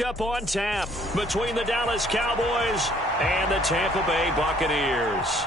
matchup on tap between the Dallas Cowboys and the Tampa Bay Buccaneers.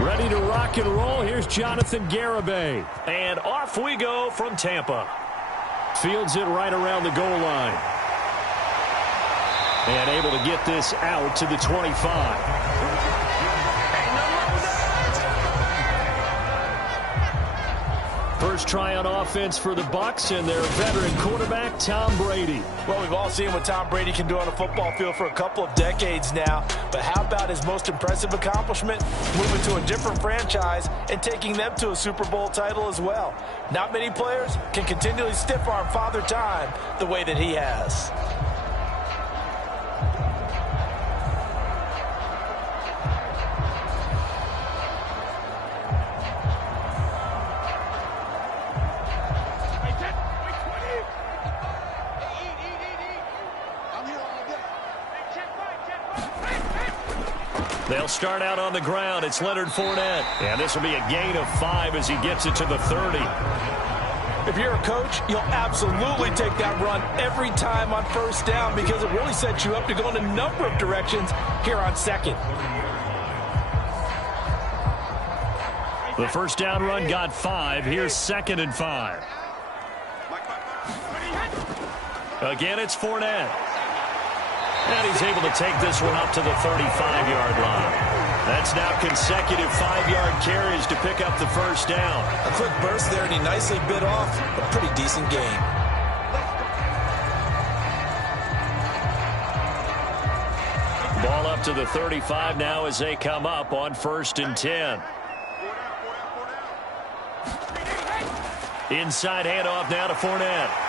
Ready to rock and roll. Here's Jonathan Garibay. And off we go from Tampa. Fields it right around the goal line. And able to get this out to the 25. First try on offense for the Bucs and their veteran quarterback, Tom Brady. Well, we've all seen what Tom Brady can do on a football field for a couple of decades now. But how about his most impressive accomplishment? Moving to a different franchise and taking them to a Super Bowl title as well. Not many players can continually stiff-arm Father Time the way that he has. They'll start out on the ground. It's Leonard Fournette. And this will be a gain of 5 as he gets it to the 30. If you're a coach, you'll absolutely take that run every time on first down because it really sets you up to go in a number of directions here on second. The first down run got 5. Here's 2nd and 5. Again, it's Fournette. And he's able to take this one up to the 35-yard line. That's now consecutive 5-yard carries to pick up the first down. A quick burst there, and he nicely bit off a pretty decent gain. Ball up to the 35 now as they come up on 1st and 10. Inside handoff now to Fournette.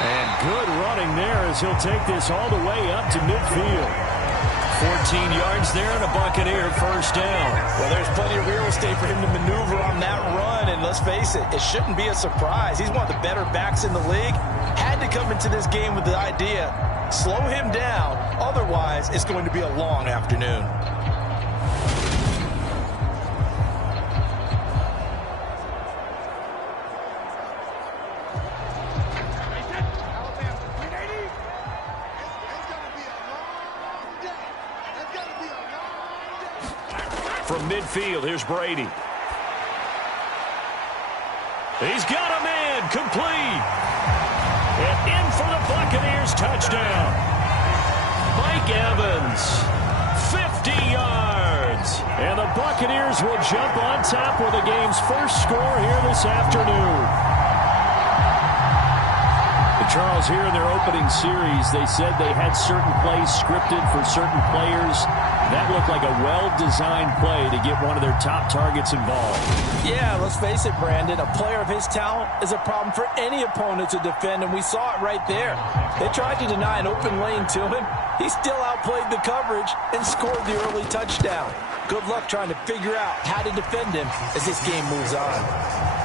And good running there as he'll take this all the way up to midfield. 14 yards there and a Buccaneer first down. Well, there's plenty of real estate for him to maneuver on that run. And let's face it, it shouldn't be a surprise. He's one of the better backs in the league. Had to come into this game with the idea, slow him down. Otherwise, it's going to be a long afternoon. From midfield, here's Brady. He's got him in, complete. And in for the Buccaneers touchdown. Mike Evans, 50 yards. And the Buccaneers will jump on top with the game's first score here this afternoon. Charles, here in their opening series, they said they had certain plays scripted for certain players. That looked like a well-designed play to get one of their top targets involved. Yeah, let's face it, Brandon. A player of his talent is a problem for any opponent to defend, and we saw it right there. They tried to deny an open lane to him. He still outplayed the coverage and scored the early touchdown. Good luck trying to figure out how to defend him as this game moves on.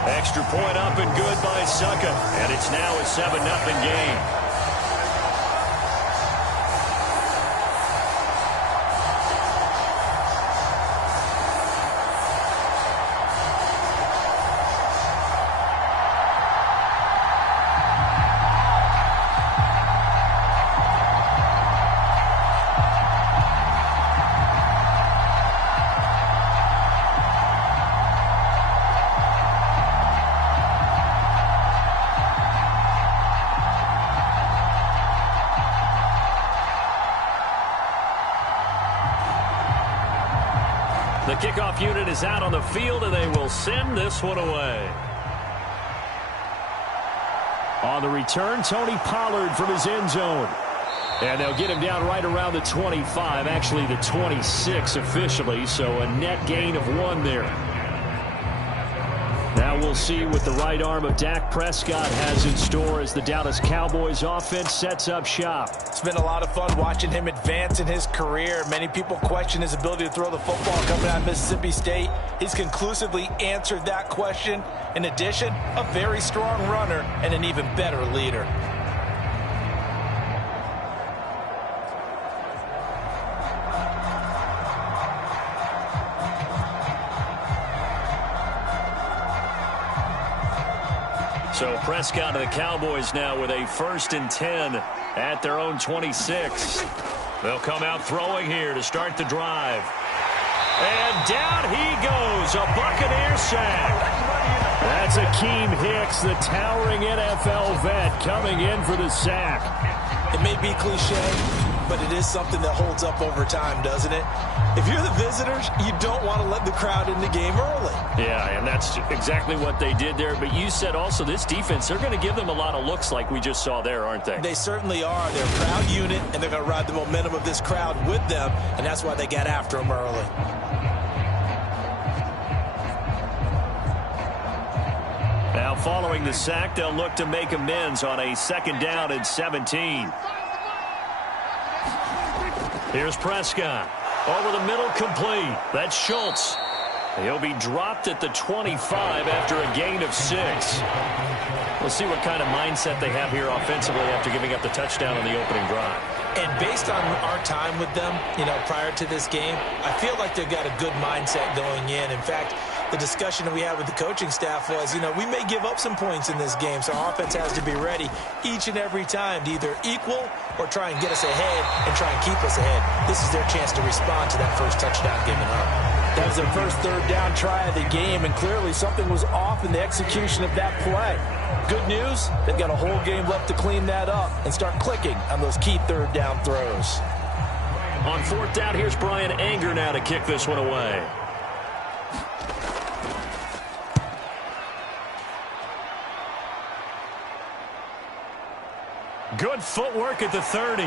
Extra point up and good by Succa. And it's now a 7-0 game. The kickoff unit is out on the field, and they will send this one away. On the return, Tony Pollard from his end zone. And they'll get him down right around the 25, actually the 26 officially, so a net gain of 1 there. Now we'll see what the right arm of Dak Prescott has in store as the Dallas Cowboys offense sets up shop. It's been a lot of fun watching him advance in his career. Many people question his ability to throw the football coming out of Mississippi State. He's conclusively answered that question. In addition, a very strong runner and an even better leader. So Prescott of the Cowboys now with a 1st and 10 at their own 26. They'll come out throwing here to start the drive. And down he goes, a Buccaneer sack. That's Akeem Hicks, the towering NFL vet, coming in for the sack. It may be cliche, but it is something that holds up over time, doesn't it? If you're the visitors, you don't want to let the crowd in the game early. Yeah, and that's exactly what they did there. But you said also this defense, they're going to give them a lot of looks like we just saw there, aren't they? They certainly are. They're a proud unit, and they're going to ride the momentum of this crowd with them, and that's why they got after them early. Now following the sack, they'll look to make amends on a 2nd down and 17. Here's Prescott. Over the middle, complete. That's Schultz. He'll be dropped at the 25 after a gain of 6. We'll see what kind of mindset they have here offensively after giving up the touchdown on the opening drive. And based on our time with them, prior to this game, I feel like they've got a good mindset going in. In fact, the discussion that we had with the coaching staff was, we may give up some points in this game, so our offense has to be ready each and every time to either equal or try and get us ahead and try and keep us ahead. This is their chance to respond to that first touchdown given up. That was their first 3rd down try of the game, and clearly something was off in the execution of that play. Good news, they've got a whole game left to clean that up and start clicking on those key 3rd down throws. On 4th down, here's Brian Anger now to kick this one away. Good footwork at the 30.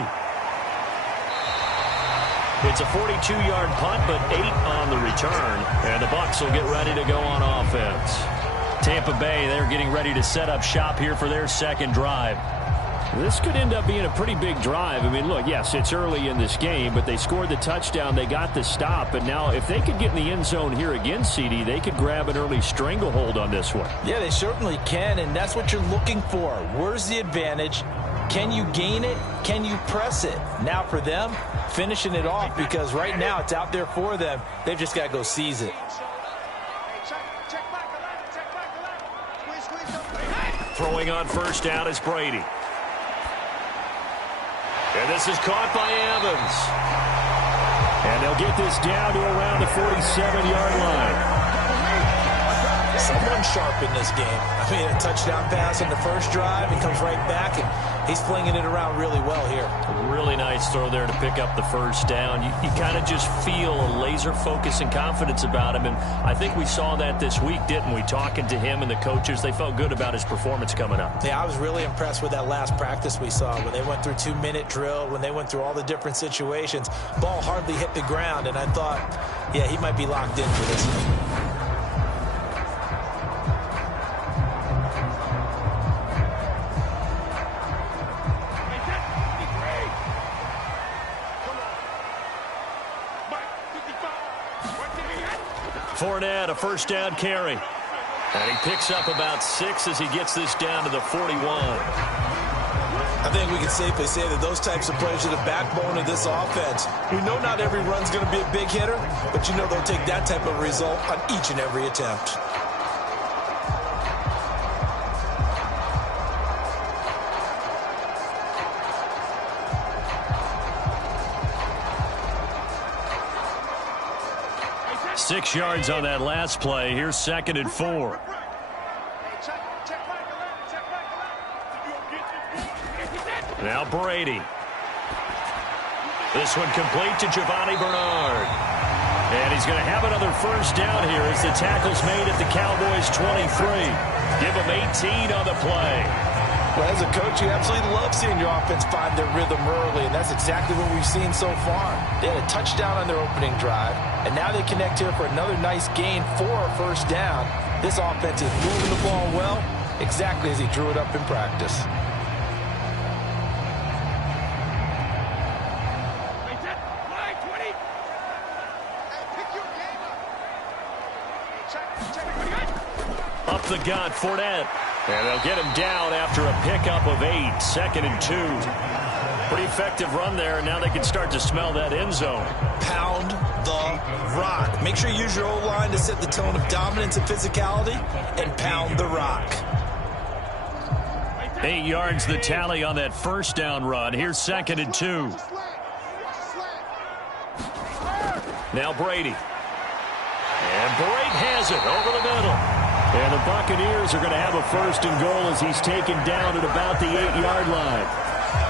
It's a 42-yard punt, but 8 on the return. And the Bucs will get ready to go on offense. Tampa Bay, they're getting ready to set up shop here for their 2nd drive. This could end up being a pretty big drive. I mean, look, yes, it's early in this game, but they scored the touchdown. They got the stop. And now if they could get in the end zone here again, CD, they could grab an early stranglehold on this one. Yeah, they certainly can, and that's what you're looking for. Where's the advantage? Can you gain it? Can you press it? Now for them, finishing it off, because right now it's out there for them. They've just got to go seize it. Throwing on 1st down is Brady. And this is caught by Evans. And they'll get this down to around the 47-yard line. Someone sharp in this game. I mean, a touchdown pass on the first drive. He comes right back, and he's flinging it around really well here. A really nice throw there to pick up the 1st down. You kind of just feel a laser focus and confidence about him, and I think we saw that this week, didn't we? Talking to him and the coaches, they felt good about his performance coming up. Yeah, I was really impressed with that last practice we saw when they went through 2-minute drill, when they went through all the different situations. Ball hardly hit the ground, and I thought, yeah, he might be locked in for this one. Fournette, a 1st down carry. And he picks up about 6 as he gets this down to the 41. I think we can safely say that those types of plays are the backbone of this offense. We know not every run's going to be a big hitter, but they'll take that type of result on each and every attempt. Six yards on that last play. Here's 2nd and 4. Now Brady. This one complete to Giovanni Bernard. And he's going to have another 1st down here as the tackle's made at the Cowboys 23. Give him 18 on the play. Well, as a coach, you absolutely love seeing your offense find their rhythm early, and that's exactly what we've seen so far. They had a touchdown on their opening drive, and now they connect here for another nice gain for a 1st down. This offense is moving the ball well, exactly as he drew it up in practice. Up the gut, Fournette. And they'll get him down after a pickup of 8, 2nd and 2. Pretty effective run there, and now they can start to smell that end zone. Pound the rock. Make sure you use your O-line to set the tone of dominance and physicality, and pound the rock. 8 yards the tally on that first down run. Here's 2nd and 2. Now Brady. And Brady has it over the middle. And the Buccaneers are going to have a 1st and goal as he's taken down at about the 8-yard line.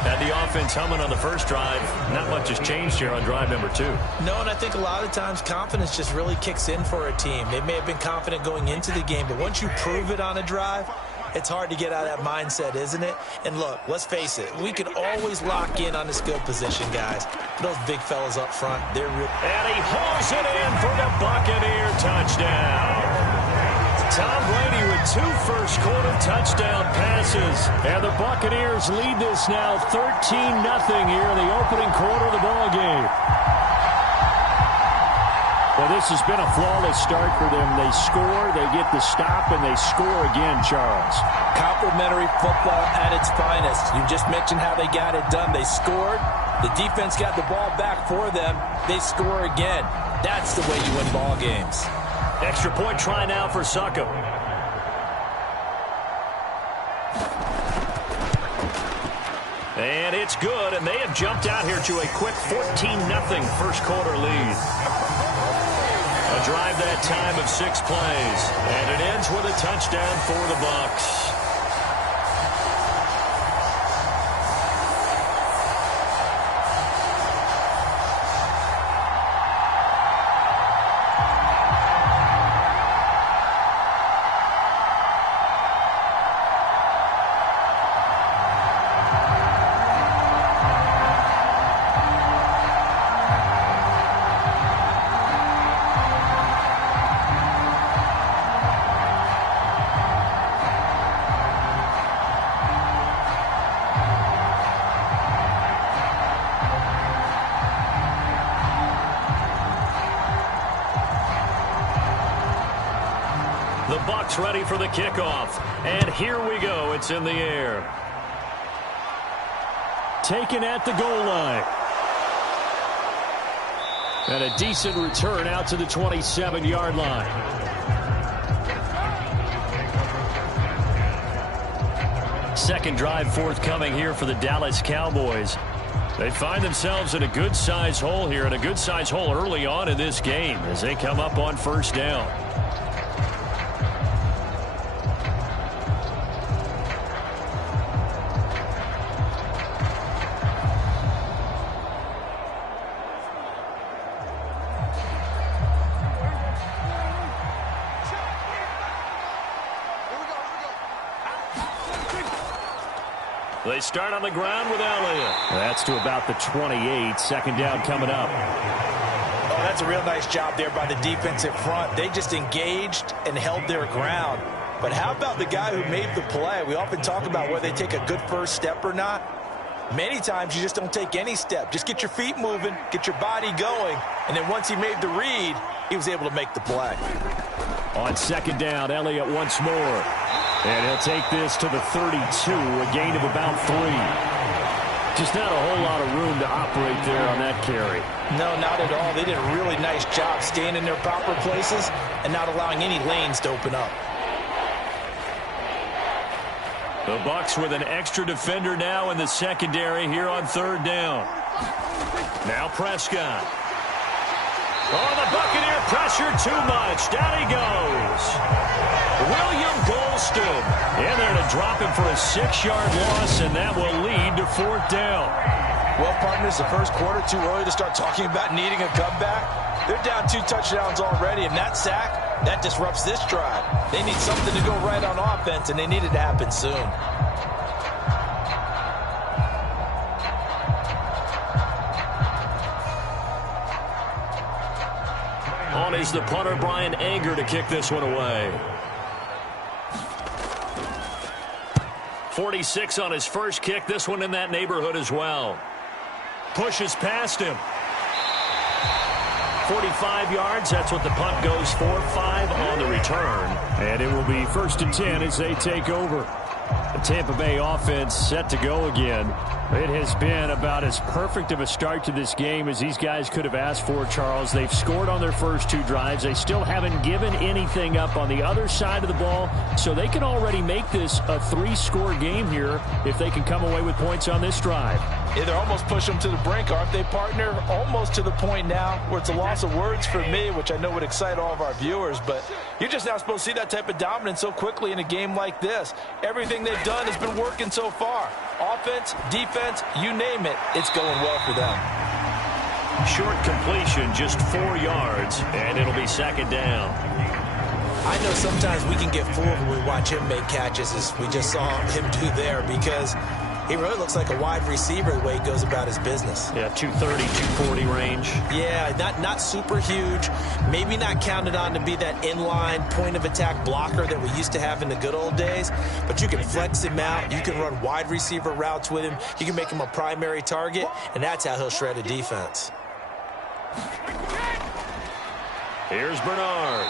Had the offense humming on the first drive. Not much has changed here on drive number 2. No, and I think a lot of times confidence just really kicks in for a team. They may have been confident going into the game, but once you prove it on a drive, it's hard to get out of that mindset, isn't it? And look, let's face it, we can always lock in on the skill position, guys. Those big fellas up front, they're real. And he hauls it in for the Buccaneer touchdown. Tom Brady with 2 first-quarter touchdown passes. And the Buccaneers lead this now 13-0 here in the opening quarter of the ballgame. Well, this has been a flawless start for them. They score, they get the stop, and they score again, Charles. Complimentary football at its finest. You just mentioned how they got it done. They scored. The defense got the ball back for them. They score again. That's the way you win ball games. Extra point try now for Suckup. And it's good, and they have jumped out here to a quick 14-0 first-quarter lead. A drive that time of 6 plays, and it ends with a touchdown for the Bucs. The Bucs ready for the kickoff. And here we go. It's in the air. Taken at the goal line. And a decent return out to the 27-yard line. Second drive forthcoming here for the Dallas Cowboys. They find themselves in a good-sized hole here, and a good-sized hole early on in this game as they come up on first down. They start on the ground with Elliott. That's to about the 28. Second down coming up. Oh, that's a real nice job there by the defensive front. They just engaged and held their ground. But how about the guy who made the play? We often talk about whether they take a good first step or not. Many times you just don't take any step. Just get your feet moving, get your body going, and then once he made the read, he was able to make the play. On second down, Elliott once more. And he'll take this to the 32, a gain of about 3. Just not a whole lot of room to operate there on that carry. No, not at all. They did a really nice job staying in their proper places and not allowing any lanes to open up. The Bucs with an extra defender now in the secondary here on third down. Now Prescott. Oh, the Buccaneer pressure too much. Down he goes. William Golston in there to drop him for a 6-yard loss, and that will lead to fourth down. Well, partners, the first quarter too early to start talking about needing a comeback. They're down 2 touchdowns already, and that sack, that disrupts this drive. They need something to go right on offense, and they need it to happen soon. On is the punter, Brian Anger, to kick this one away. 46 on his first kick. This one in that neighborhood as well. Pushes past him. 45 yards. That's what the punt goes for. 5 on the return. And it will be 1st and 10 as they take over. The Tampa Bay offense set to go again. It has been about as perfect of a start to this game as these guys could have asked for, Charles. They've scored on their first 2 drives. They still haven't given anything up on the other side of the ball, so they can already make this a 3-score game here if they can come away with points on this drive. Yeah, they're almost pushing them to the brink, aren't they, partner? Almost to the point now where it's a loss of words for me, which I know would excite all of our viewers, but you're just not supposed to see that type of dominance so quickly in a game like this. Everything they've done has been working so far. Offense, defense, you name it, it's going well for them. Short completion, just 4 yards, and it'll be 2nd down. I know sometimes we can get fooled when we watch him make catches, as we just saw him do there, because he really looks like a wide receiver the way he goes about his business. Yeah, 230, 240 range. Yeah, not super huge. Maybe not counted on to be that inline point-of-attack blocker that we used to have in the good old days. But you can flex him out. You can run wide receiver routes with him. You can make him a primary target, and that's how he'll shred a defense. Here's Bernard.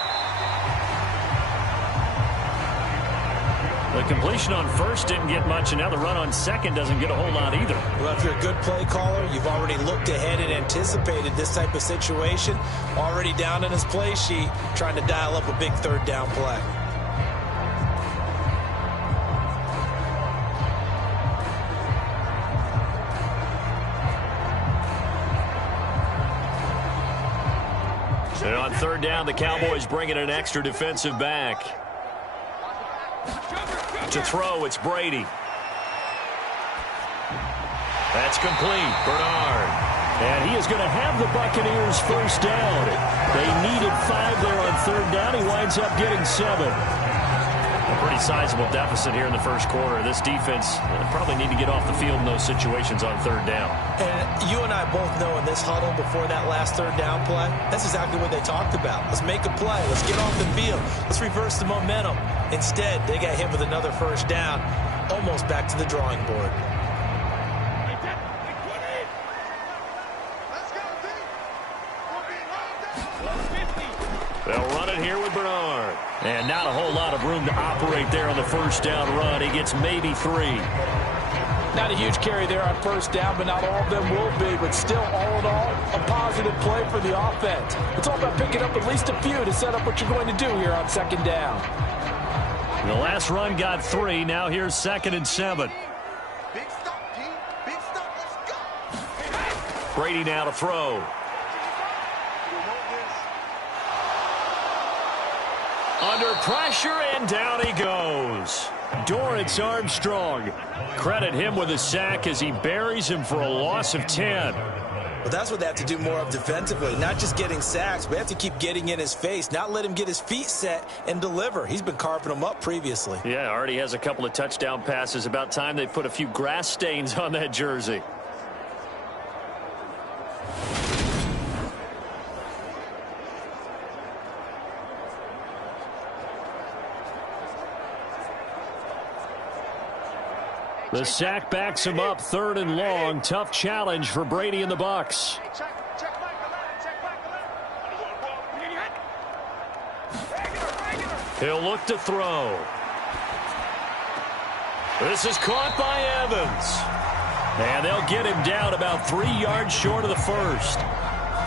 The completion on first didn't get much, and now the run on second doesn't get a whole lot either. Well, if you're a good play caller, you've already looked ahead and anticipated this type of situation. Already down in his play sheet, trying to dial up a big 3rd down play. And on 3rd down, the Cowboys bring in an extra defensive back. To throw, it's Brady. That's complete. Bernard. And he is going to have the Buccaneers 1st down. They needed 5 there on 3rd down. He winds up getting 7. A pretty sizable deficit here in the first quarter. This defense probably need to get off the field in those situations on 3rd down. And you and I both know in this huddle before that last 3rd down play, that's exactly what they talked about. Let's make a play. Let's get off the field. Let's reverse the momentum. Instead, they got hit with another 1st down, almost back to the drawing board. They'll run it here with Bernard. And not a whole lot of room to operate there on the 1st down run. He gets maybe 3. Not a huge carry there on 1st down, but not all of them will be. But still, all in all, a positive play for the offense. It's all about picking up at least a few to set up what you're going to do here on 2nd down. The last run got 3. Now here's 2nd and 7. Big stop, team. Big stop. Let's go. Brady now to throw. Under pressure, and down he goes. Dorrance Armstrong. Credit him with a sack as he buries him for a loss of 10. Well, that's what they have to do more of defensively, not just getting sacks. We have to keep getting in his face, not let him get his feet set and deliver. He's been carving them up previously. Yeah, already has a couple of touchdown passes. About time they put a few grass stains on that jersey. The sack backs him up 3rd and long. Tough challenge for Brady and the Bucs. He'll look to throw. This is caught by Evans. And they'll get him down about 3 yards short of the 1st.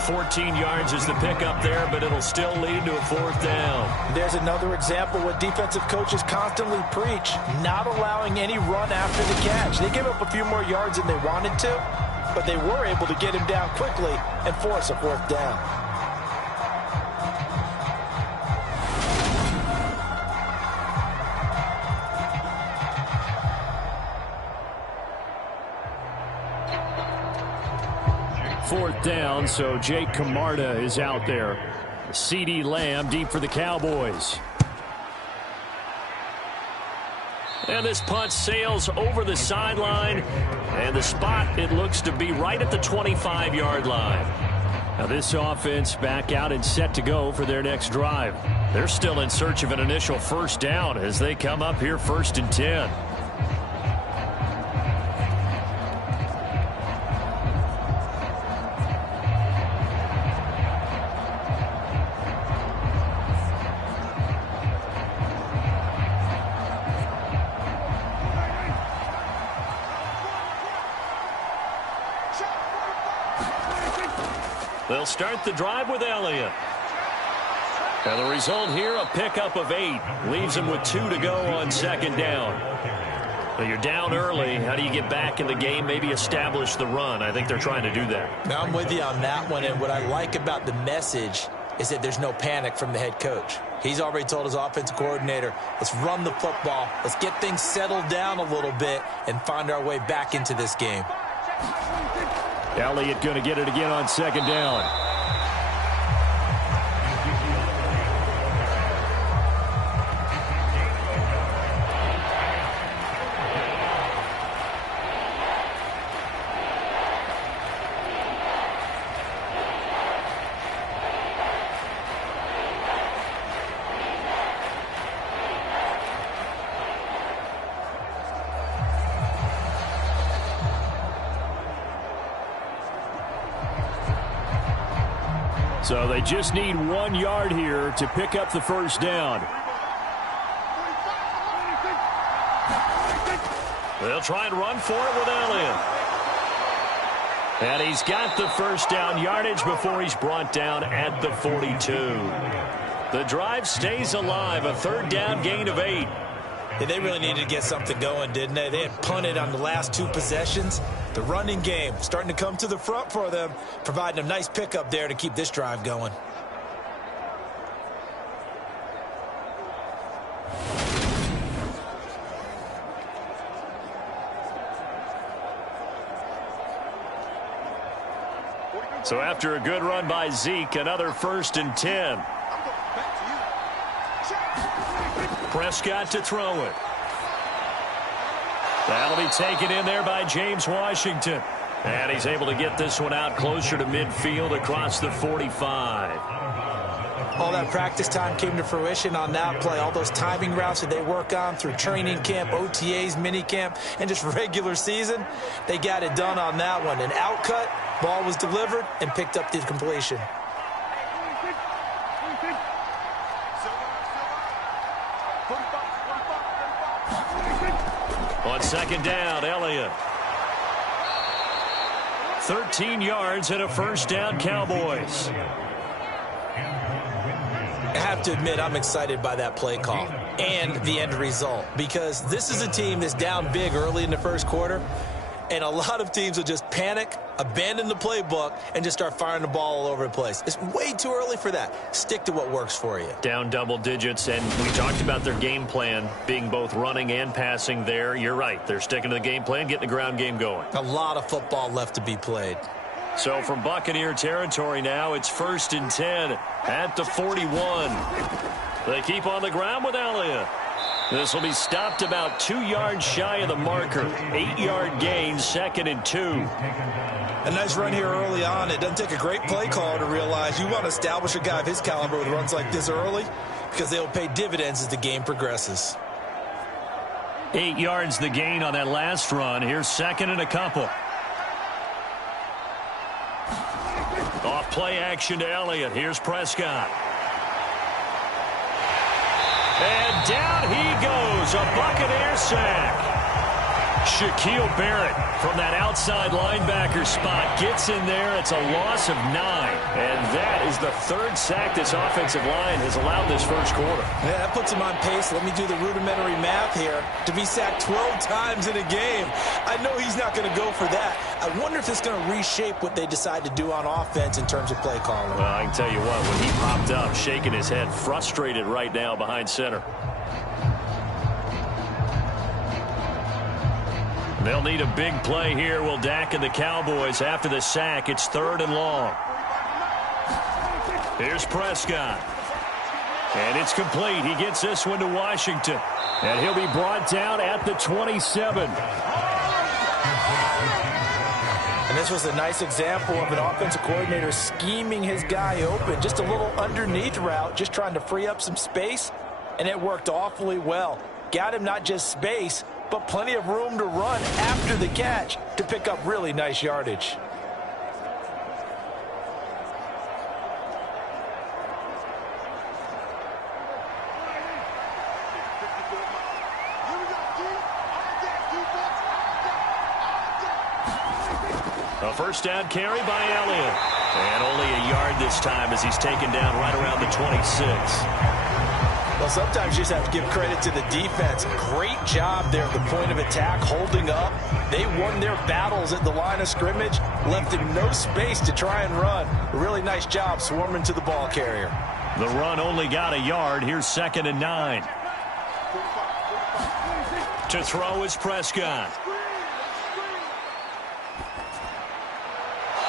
14 yards is the pickup there, but it'll still lead to a 4th down. There's another example what defensive coaches constantly preach, not allowing any run after the catch. They gave up a few more yards than they wanted to, but they were able to get him down quickly and force a 4th down. Fourth down, so Jake Camarda is out there. CeeDee Lamb deep for the Cowboys. And this punt sails over the sideline, and the spot, it looks to be right at the 25-yard line. Now this offense back out and set to go for their next drive. They're still in search of an initial 1st down as they come up here 1st and 10. They'll start the drive with Elliott. And the result here, a pickup of 8. Leaves them with 2 to go on second down. Well, you're down early. How do you get back in the game, maybe establish the run? I think they're trying to do that. Now, I'm with you on that one, and what I like about the message is that there's no panic from the head coach. He's already told his offensive coordinator, let's run the football, let's get things settled down a little bit and find our way back into this game. Elliott going to get it again on second down. So they just need 1 yard here to pick up the first down. They'll try and run for it with Elliott. And he's got the first down yardage before he's brought down at the 42. The drive stays alive, a third down gain of 8. Yeah, they really needed to get something going, didn't they? They had punted on the last 2 possessions. The running game starting to come to the front for them, providing a nice pickup there to keep this drive going. So after a good run by Zeke, another 1st and 10. Prescott to throw it. That'll be taken in there by James Washington. And he's able to get this one out closer to midfield across the 45. All that practice time came to fruition on that play. All those timing routes that they work on through training camp, OTAs, minicamp, and just regular season, they got it done on that one. An outcut, ball was delivered, and picked up the completion. On second down, Elliott. 13 yards and a first down, Cowboys. I have to admit, I'm excited by that play call and the end result, because this is a team that's down big early in the first quarter, and a lot of teams will just panic, abandon the playbook, and just start firing the ball all over the place. It's way too early for that. Stick to what works for you. Down double digits, and we talked about their game plan being both running and passing there. You're right. They're sticking to the game plan, getting the ground game going. A lot of football left to be played. So from Buccaneer territory now, it's 1st and 10 at the 41. They keep on the ground with Elliott. This will be stopped about 2 yards shy of the marker. 8-yard gain, 2nd and 2. A nice run here early on. It doesn't take a great play caller to realize you want to establish a guy of his caliber with runs like this early, because they'll pay dividends as the game progresses. 8 yards the gain on that last run. Here's 2nd and a couple. Off play action to Elliott. Here's Prescott. And down he goes. A Buccaneer sack. Shaquille Barrett from that outside linebacker spot gets in there. It's a loss of 9. And that is the 3rd sack this offensive line has allowed this first quarter. Yeah, that puts him on pace. Let me do the rudimentary math here. To be sacked 12 times in a game, I know he's not going to go for that. I wonder if it's going to reshape what they decide to do on offense in terms of play calling. Well, I can tell you what, when he popped up, shaking his head, frustrated right now behind center. They'll need a big play here. Will Dak and the Cowboys after the sack. It's 3rd and long. Here's Prescott. And it's complete. He gets this one to Washington. And he'll be brought down at the 27. And this was a nice example of an offensive coordinator scheming his guy open. Just a little underneath route, just trying to free up some space. And it worked awfully well. Got him not just space, but plenty of room to run after the catch to pick up really nice yardage. A first down carry by Elliott. And only a yard this time as he's taken down right around the 26. Well, sometimes you just have to give credit to the defense. Great job there at the point of attack, holding up. They won their battles at the line of scrimmage, left him no space to try and run. A really nice job swarming to the ball carrier. The run only got a yard. Here's 2nd and 9. To throw is Prescott.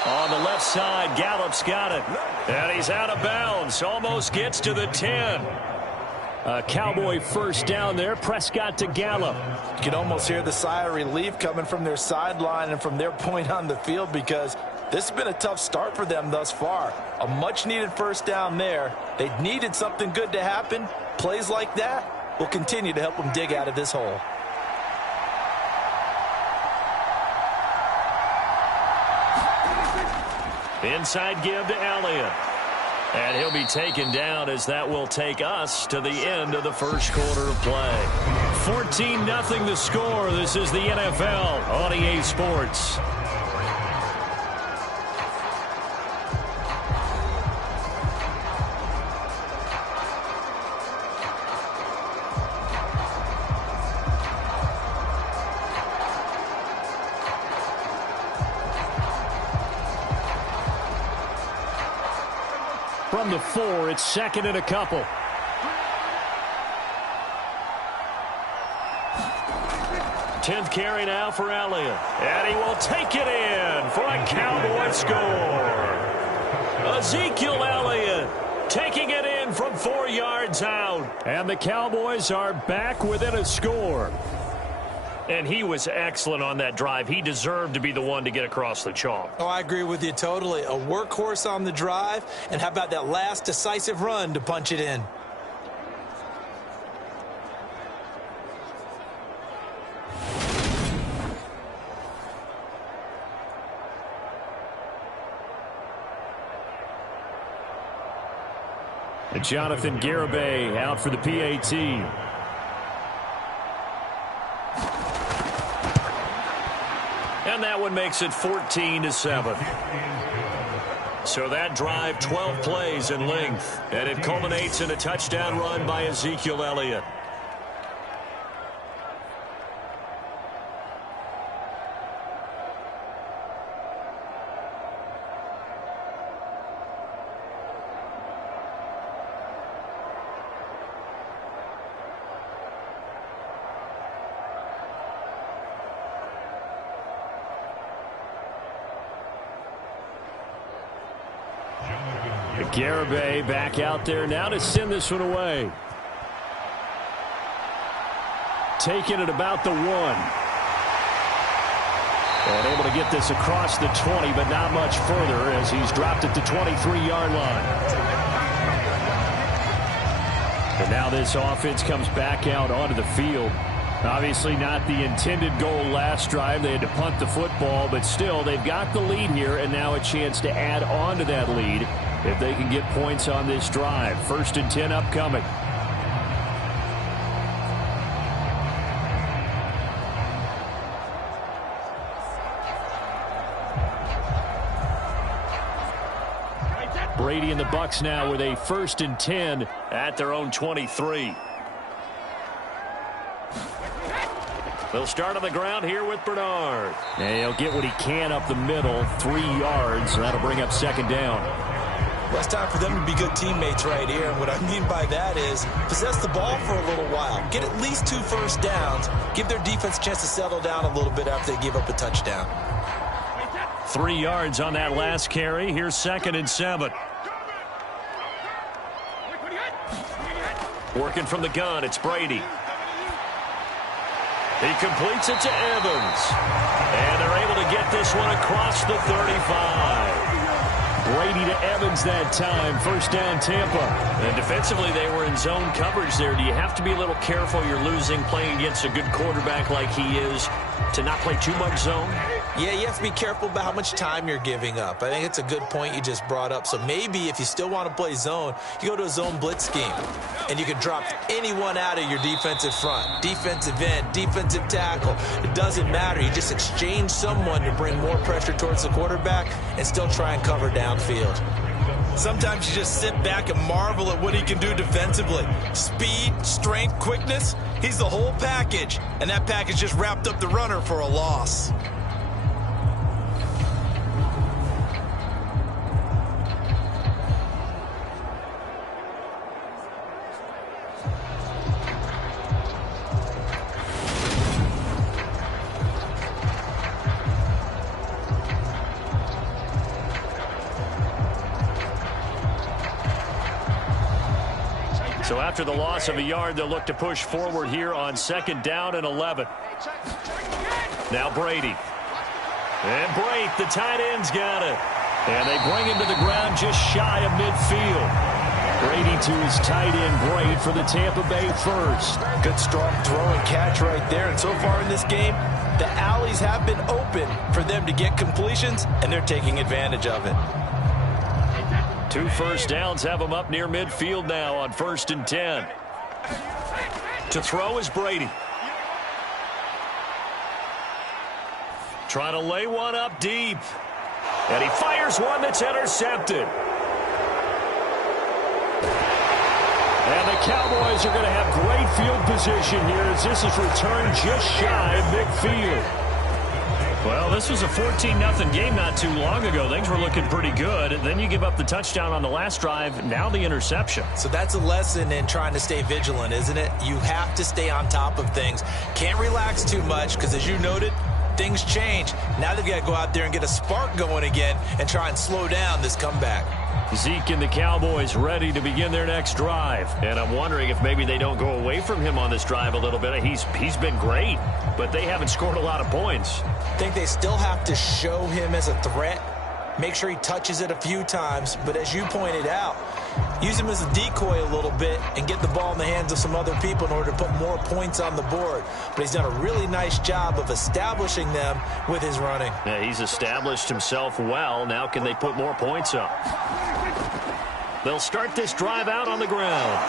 On the left side, Gallup's got it. And he's out of bounds. Almost gets to the 10. A Cowboy first down there. Prescott to Gallup. You can almost hear the sigh of relief coming from their sideline and from their point on the field, because this has been a tough start for them thus far. A much-needed first down there. They needed something good to happen. Plays like that will continue to help them dig out of this hole. Inside give to Elliott. And he'll be taken down as that will take us to the end of the first quarter of play. 14-0 the score. This is the NFL on EA Sports. From the 4, it's 2nd and a couple. Tenth carry now for Elliott. And he will take it in for a Cowboy score. Ezekiel Elliott taking it in from 4 yards out. And the Cowboys are back within a score. And he was excellent on that drive. He deserved to be the one to get across the chalk. Oh, I agree with you totally. A workhorse on the drive, and how about that last decisive run to punch it in? And Jonathan Garibay out for the PAT. And that one makes it 14-7. So that drive, 12 plays in length. And it culminates in a touchdown run by Ezekiel Elliott. Garibay back out there now to send this one away. Taking it about the 1. And able to get this across the 20, but not much further as he's dropped at the 23-yard line. And now this offense comes back out onto the field. Obviously not the intended goal last drive. They had to punt the football, but still they've got the lead here, and now a chance to add on to that lead if they can get points on this drive. 1st and 10 upcoming. Brady and the Bucs now with a 1st and 10 at their own 23. They'll start on the ground here with Bernard. And he'll get what he can up the middle, 3 yards. That'll bring up 2nd down. Well, it's time for them to be good teammates right here. And what I mean by that is possess the ball for a little while. Get at least 2 first downs. Give their defense a chance to settle down a little bit after they give up a touchdown. 3 yards on that last carry. Here's 2nd and 7. Working from the gun, it's Brady. He completes it to Evans. And they're able to get this one across the 35. Brady to Evans that time. 1st down, Tampa. And defensively, they were in zone coverage there. Do you have to be a little careful? You're losing playing against a good quarterback like he is. to not play too much zone? Yeah, you have to be careful about how much time you're giving up. I think it's a good point you just brought up. So maybe if you still want to play zone, you go to a zone blitz scheme, and you can drop anyone out of your defensive front, defensive end, defensive tackle. It doesn't matter. You just exchange someone to bring more pressure towards the quarterback and still try and cover downfield. Sometimes you just sit back and marvel at what he can do defensively. Speed, strength, quickness, he's the whole package. And that package just wrapped up the runner for a loss. So after the loss of a yard, they'll look to push forward here on 2nd down and 11. Now Brady. And Brate, the tight end's got it. And they bring him to the ground just shy of midfield. Brady to his tight end, Brate, for the Tampa Bay first. Good strong throw and catch right there. And so far in this game, the alleys have been open for them to get completions, and they're taking advantage of it. 2 first downs have him up near midfield now on 1st and 10. To throw is Brady. Trying to lay one up deep. And he fires one that's intercepted. And the Cowboys are going to have great field position here as this is returned just shy of midfield. Well, this was a 14-0 game not too long ago. Things were looking pretty good. And then you give up the touchdown on the last drive. Now the interception. So that's a lesson in trying to stay vigilant, isn't it? You have to stay on top of things. Can't relax too much because, as you noted, things change. Now they've got to go out there and get a spark going again and try and slow down this comeback. Zeke and the Cowboys ready to begin their next drive. And I'm wondering if maybe they don't go away from him on this drive a little bit. He's been great, but they haven't scored a lot of points. I think they still have to show him as a threat. Make sure he touches it a few times. But as you pointed out, use him as a decoy a little bit and get the ball in the hands of some other people in order to put more points on the board. But he's done a really nice job of establishing them with his running. Yeah, he's established himself well. Now can they put more points up? They'll start this drive out on the ground.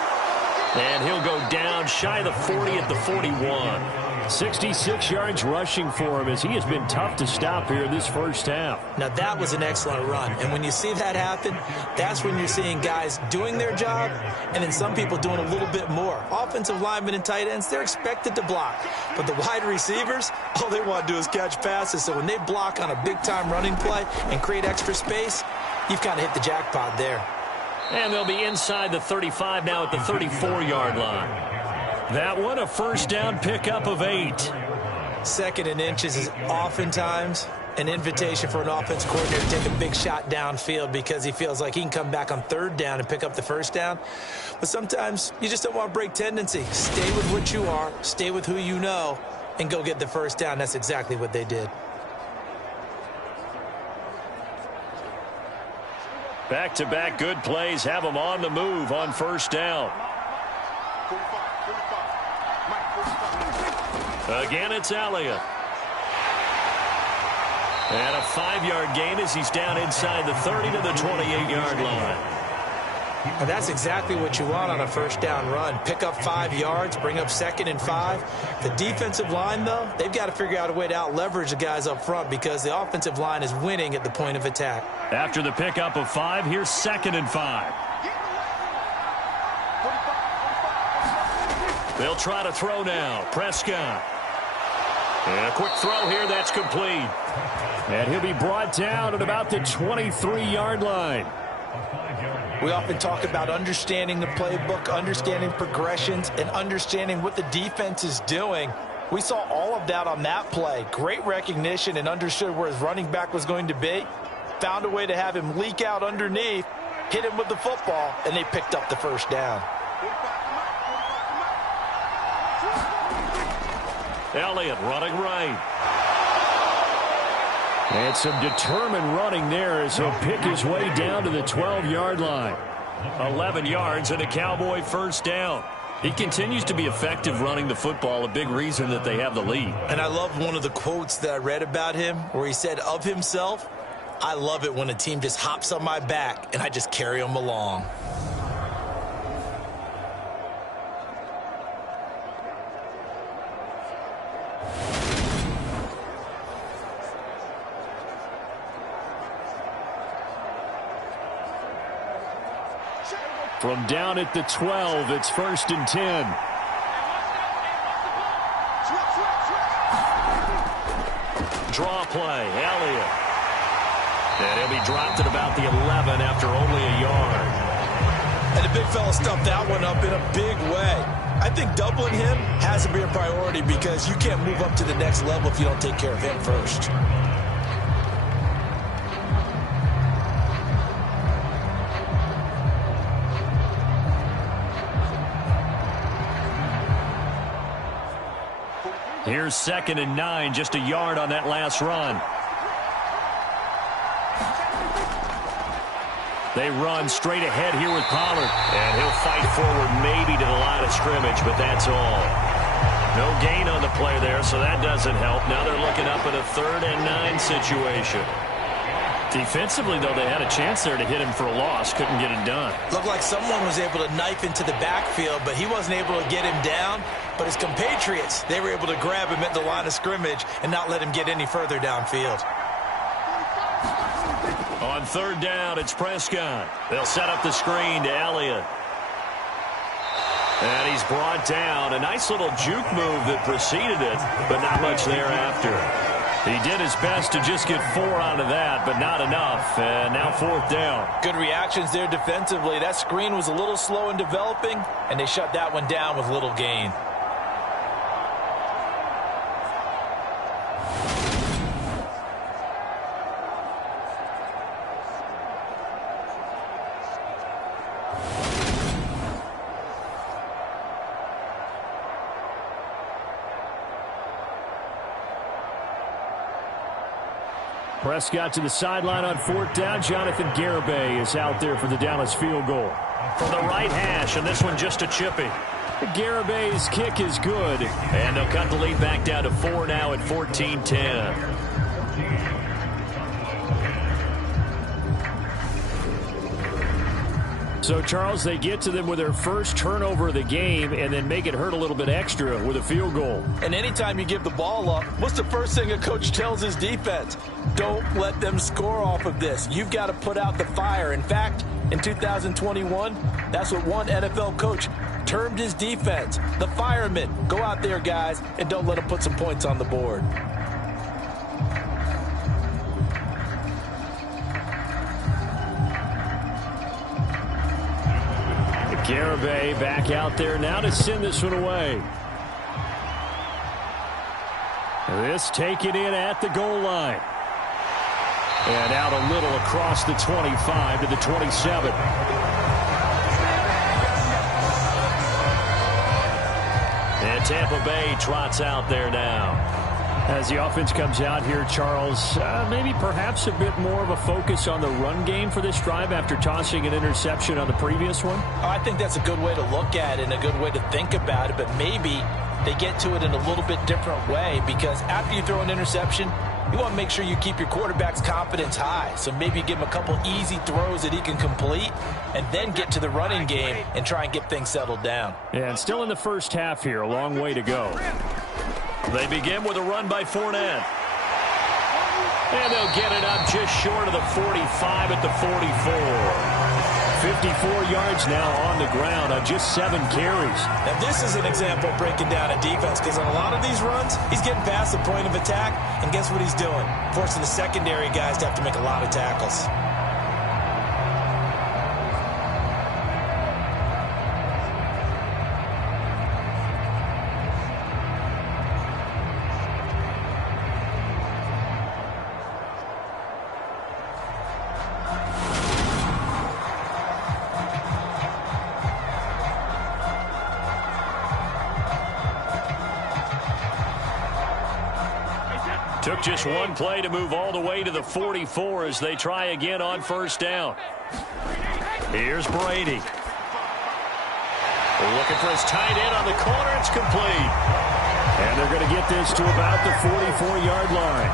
And he'll go down shy of the 40 at the 41. 66 yards rushing for him as he has been tough to stop here this first half. Now that was an excellent run. And when you see that happen, that's when you're seeing guys doing their job and then some people doing a little bit more. Offensive linemen and tight ends, they're expected to block. But the wide receivers, all they want to do is catch passes. So when they block on a big-time running play and create extra space, you've kind of hit the jackpot there. And they'll be inside the 35 now at the 34-yard line. That one, a first down pickup of 8. 2nd and inches is oftentimes an invitation for an offense coordinator to take a big shot downfield because he feels like he can come back on 3rd down and pick up the first down. But sometimes you just don't want to break tendency. Stay with what you are, stay with who you know, and go get the first down. That's exactly what they did. Back-to-back good plays have them on the move on first down. Again, it's Elliott. And a 5-yard gain as he's down inside the 30 to the 28-yard line. And that's exactly what you want on a first down run. Pick up 5 yards, bring up 2nd and 5. The defensive line, though, they've got to figure out a way to out-leverage the guys up front because the offensive line is winning at the point of attack. After the pickup of 5, here's 2nd and 5. They'll try to throw now. Prescott. And a quick throw here that's complete. And he'll be brought down at about the 23-yard line. We often talk about understanding the playbook, understanding progressions, and understanding what the defense is doing. We saw all of that on that play. Great recognition and understood where his running back was going to be. Found a way to have him leak out underneath, hit him with the football, and they picked up the first down. Elliott running right. And some determined running there as he'll pick his way down to the 12-yard line. 11 yards and a Cowboy first down. He continues to be effective running the football, a big reason that they have the lead. And I love one of the quotes that I read about him where he said of himself, "I love it when a team just hops on my back and I just carry them along." From down at the 12, it's 1st and 10. Draw play, Elliott. And he'll be dropped at about the 11 after only a yard. And the big fella stuffed that one up in a big way. I think doubling him has to be a priority because you can't move up to the next level if you don't take care of him first. Here's 2nd and 9, just a yard on that last run. They run straight ahead here with Pollard. And he'll fight forward maybe to the line of scrimmage, but that's all. No gain on the play there, so that doesn't help. Now they're looking up at a 3rd and 9 situation. Defensively, though, they had a chance there to hit him for a loss. Couldn't get it done. Looked like someone was able to knife into the backfield, but he wasn't able to get him down. But his compatriots, they were able to grab him at the line of scrimmage and not let him get any further downfield. On 3rd down, it's Prescott. They'll set up the screen to Elliott. And he's brought down. A nice little juke move that preceded it, but not much thereafter. He did his best to just get 4 out of that, but not enough. And now 4th down. Good reactions there defensively. That screen was a little slow in developing, and they shut that one down with little gain. Prescott to the sideline on 4th down. Jonathan Garibay is out there for the Dallas field goal. From the right hash, and this one just a chippy. Garibay's kick is good. And they'll cut the lead back down to 4 now at 14-10. So, Charles, they get to them with their first turnover of the game and then make it hurt a little bit extra with a field goal. And anytime you give the ball up, what's the first thing a coach tells his defense? Don't let them score off of this. You've got to put out the fire. In fact, in 2021, that's what one NFL coach termed his defense, the firemen. Go out there, guys, and don't let them put some points on the board. Garibay back out there now to send this one away. This taken in at the goal line. And out a little across the 25 to the 27. And Tampa Bay trots out there now. As the offense comes out here, Charles, maybe perhaps a bit more of a focus on the run game for this drive after tossing an interception on the previous one? I think that's a good way to look at it and a good way to think about it, but maybe they get to it in a little bit different way because after you throw an interception, you want to make sure you keep your quarterback's confidence high. So maybe give him a couple easy throws that he can complete and then get to the running game and try and get things settled down. Yeah, and still in the first half here, a long way to go. They begin with a run by Fournette. And they'll get it up just short of the 45 at the 44. 54 yards now on the ground on just 7 carries. Now this is an example of breaking down a defense because on a lot of these runs, he's getting past the point of attack, and guess what he's doing? Forcing the secondary guys to have to make a lot of tackles. Took just one play to move all the way to the 44 as they try again on 1st down. Here's Brady. Looking for his tight end on the corner. It's complete. And they're going to get this to about the 44-yard line.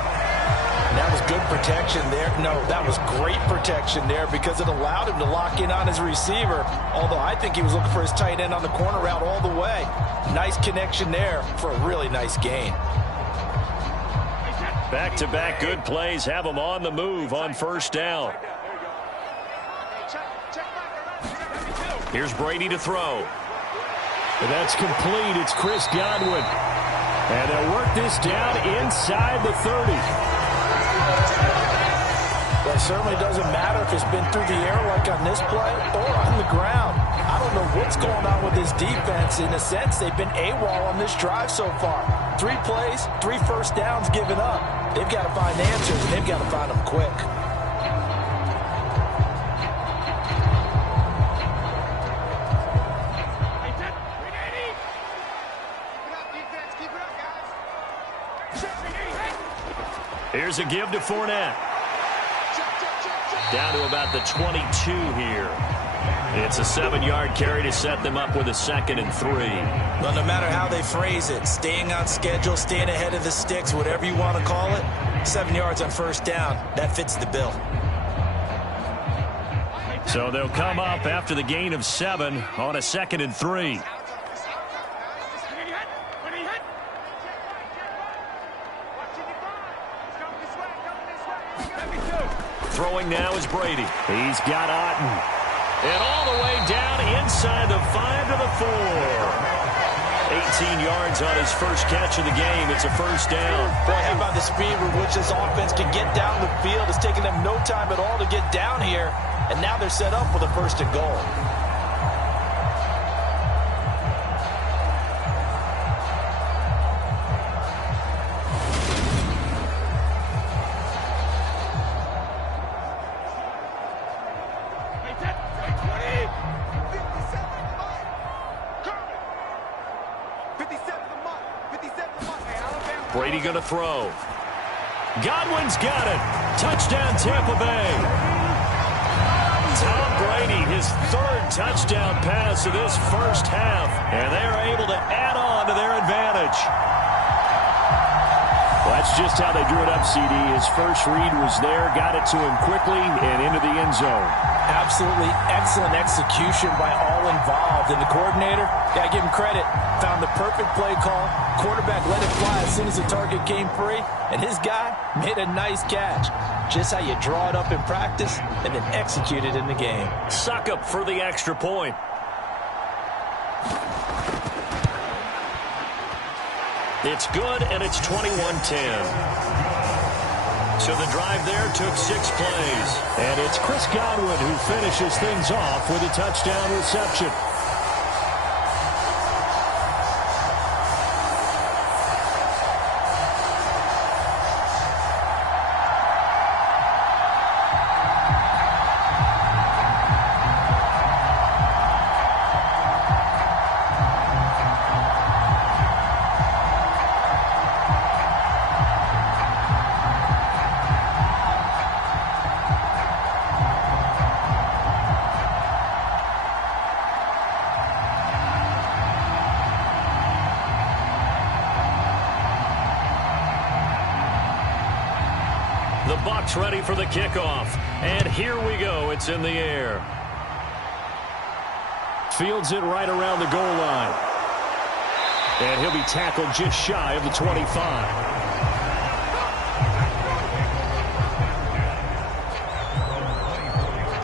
That was good protection there. No, that was great protection there because it allowed him to lock in on his receiver. Although I think he was looking for his tight end on the corner route all the way. Nice connection there for a really nice gain. Back-to-back good plays have him on the move on first down. Here's Brady to throw. And that's complete. It's Chris Godwin. And they'll work this down inside the 30. Well, it certainly doesn't matter if it's been through the air like on this play or on the ground. I don't know what's going on with this defense. In a sense, they've been AWOL on this drive so far. 3 plays, 3 first downs given up. They've got to find answers, and they've got to find them quick. Here's a give to Fournette. Down to about the 22 here. It's a 7-yard carry to set them up with a 2nd and 3. Well, no matter how they phrase it, staying on schedule, staying ahead of the sticks, whatever you want to call it, 7 yards on first down, that fits the bill. So they'll come up after the gain of 7 on a 2nd and 3. Throwing now is Brady. He's got Otten. And all the way down inside the 5 to the 4. 18 yards on his first catch of the game. It's a first down. Boy, how about the speed with which this offense can get down the field? It's taken them no time at all to get down here. And now they're set up with a 1st and goal. Brady going to throw. Godwin's got it. Touchdown, Tampa Bay. Tom Brady, his 3rd touchdown pass of this first half. And they're able to add on to their advantage. Well, that's just how they drew it up, CD. His first read was there, got it to him quickly, and into the end zone. Absolutely excellent execution by all involved. And the coordinator, got to give him credit, found the perfect play call. Quarterback let it fly as soon as the target came free. And his guy made a nice catch. Just how you draw it up in practice and then execute it in the game. Suck up for the extra point. It's good, and it's 21-10. So the drive there took 6 plays. And it's Chris Godwin who finishes things off with a touchdown reception. The Bucs ready for the kickoff. And here we go. It's in the air. Fields it right around the goal line. And he'll be tackled just shy of the 25.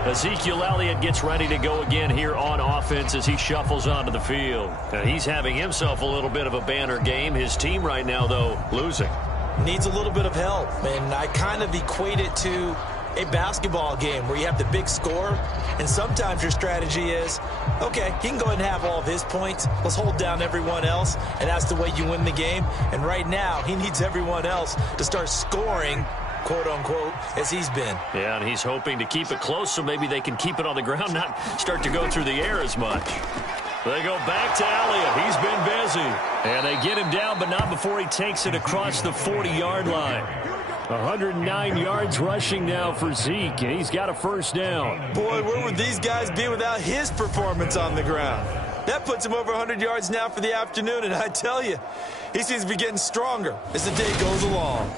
Ezekiel Elliott gets ready to go again here on offense as he shuffles onto the field. He's having himself a little bit of a banner game. His team right now, though, losing. Needs a little bit of help, and I kind of equate it to a basketball game where you have the big score, and sometimes your strategy is, okay, he can go ahead and have all of his points. Let's hold down everyone else, and that's the way you win the game. And right now, he needs everyone else to start scoring, quote-unquote, as he's been. Yeah, and he's hoping to keep it close so maybe they can keep it on the ground, not start to go through the air as much. They go back to Elliott. He's been busy. And they get him down, but not before he takes it across the 40-yard line. 109 yards rushing now for Zeke, and he's got a first down. Boy, where would these guys be without his performance on the ground? That puts him over 100 yards now for the afternoon, and I tell you, he seems to be getting stronger as the day goes along.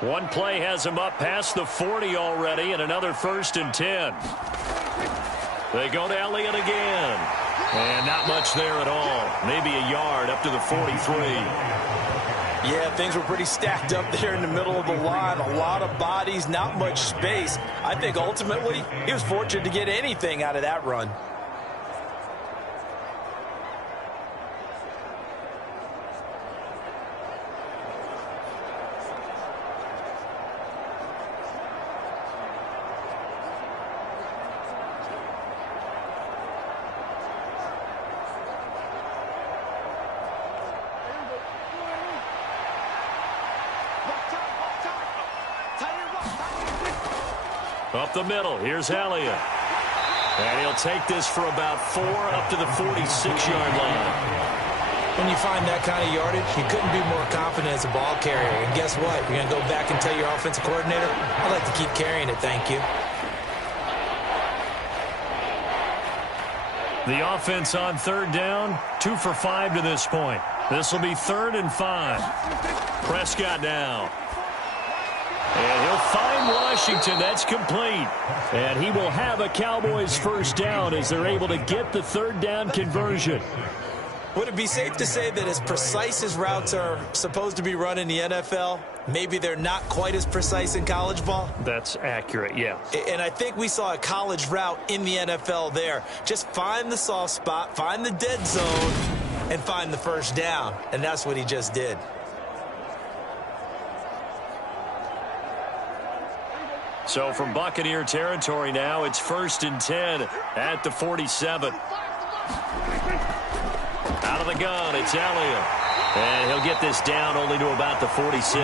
One play has him up past the 40 already, and another 1st and 10. They go to Elliott again. And not much there at all. Maybe a yard up to the 43. Yeah, things were pretty stacked up there in the middle of the line. A lot of bodies, not much space. I think ultimately he was fortunate to get anything out of that run. Up the middle, here's Elliott. And he'll take this for about 4 up to the 46-yard line. When you find that kind of yardage, you couldn't be more confident as a ball carrier. And guess what? You're going to go back and tell your offensive coordinator, I'd like to keep carrying it, thank you. The offense on 3rd down, 2 for 5 to this point. This will be 3rd and 5. Prescott now. And he'll find Washington. That's complete. And he will have a Cowboys 1st down as they're able to get the 3rd down conversion. Would it be safe to say that as precise as routes are supposed to be run in the NFL, maybe they're not quite as precise in college ball? That's accurate, yeah. And I think we saw a college route in the NFL there. Just find the soft spot, find the dead zone, and find the 1st down. And that's what he just did. So from Buccaneer territory now, it's 1st and 10 at the 47. Out of the gun, it's Elliott. And he'll get this down only to about the 46.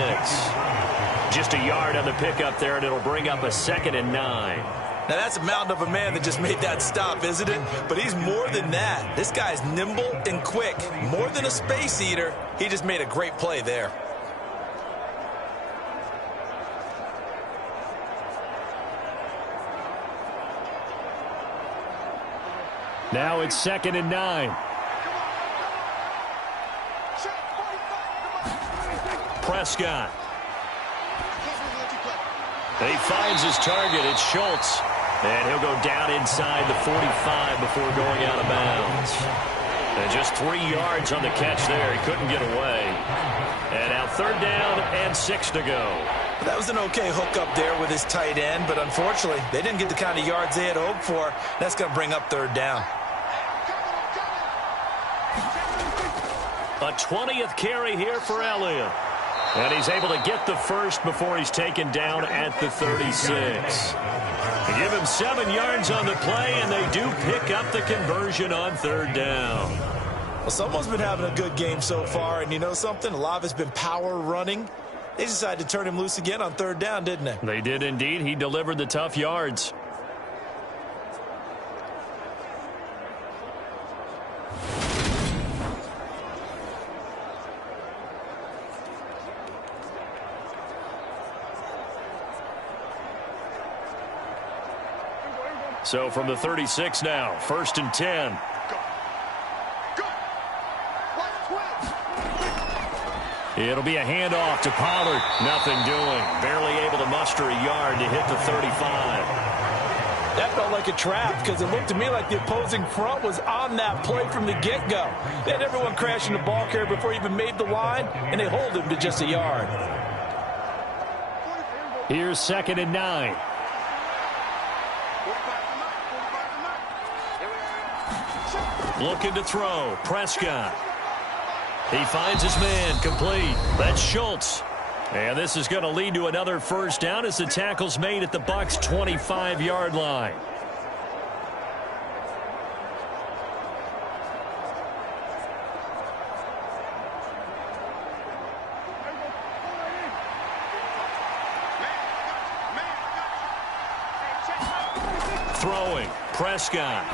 Just a yard on the pickup there, and it'll bring up a 2nd and 9. Now, that's a mountain of a man that just made that stop, isn't it? But he's more than that. This guy's nimble and quick. More than a space eater. He just made a great play there. Now it's 2nd and 9. Prescott. And he finds his target. It's Schultz. And he'll go down inside the 45 before going out of bounds. And just 3 yards on the catch there. He couldn't get away. And now 3rd down and 6 to go. That was an okay hook up there with his tight end, but unfortunately, they didn't get the kind of yards they had hoped for. That's going to bring up 3rd down. A 20th carry here for Elliott. And he's able to get the 1st before he's taken down at the 36. They give him 7 yards on the play, and they do pick up the conversion on 3rd down. Well, someone's been having a good game so far, and you know something? A lot of it's been power running. They decided to turn him loose again on 3rd down, didn't they? They did indeed. He delivered the tough yards. So from the 36 now, 1st and 10. It'll be a handoff to Pollard. Nothing doing. Barely able to muster a yard to hit the 35. That felt like a trap because it looked to me like the opposing front was on that play from the get-go. They had everyone crashing the ball carrier before he even made the line, and they hold him to just a yard. Here's 2nd and 9. Looking to throw. Prescott. He finds his man complete. That's Schultz. And this is going to lead to another 1st down as the tackle's made at the Bucs' 25-yard line. Throwing. Prescott.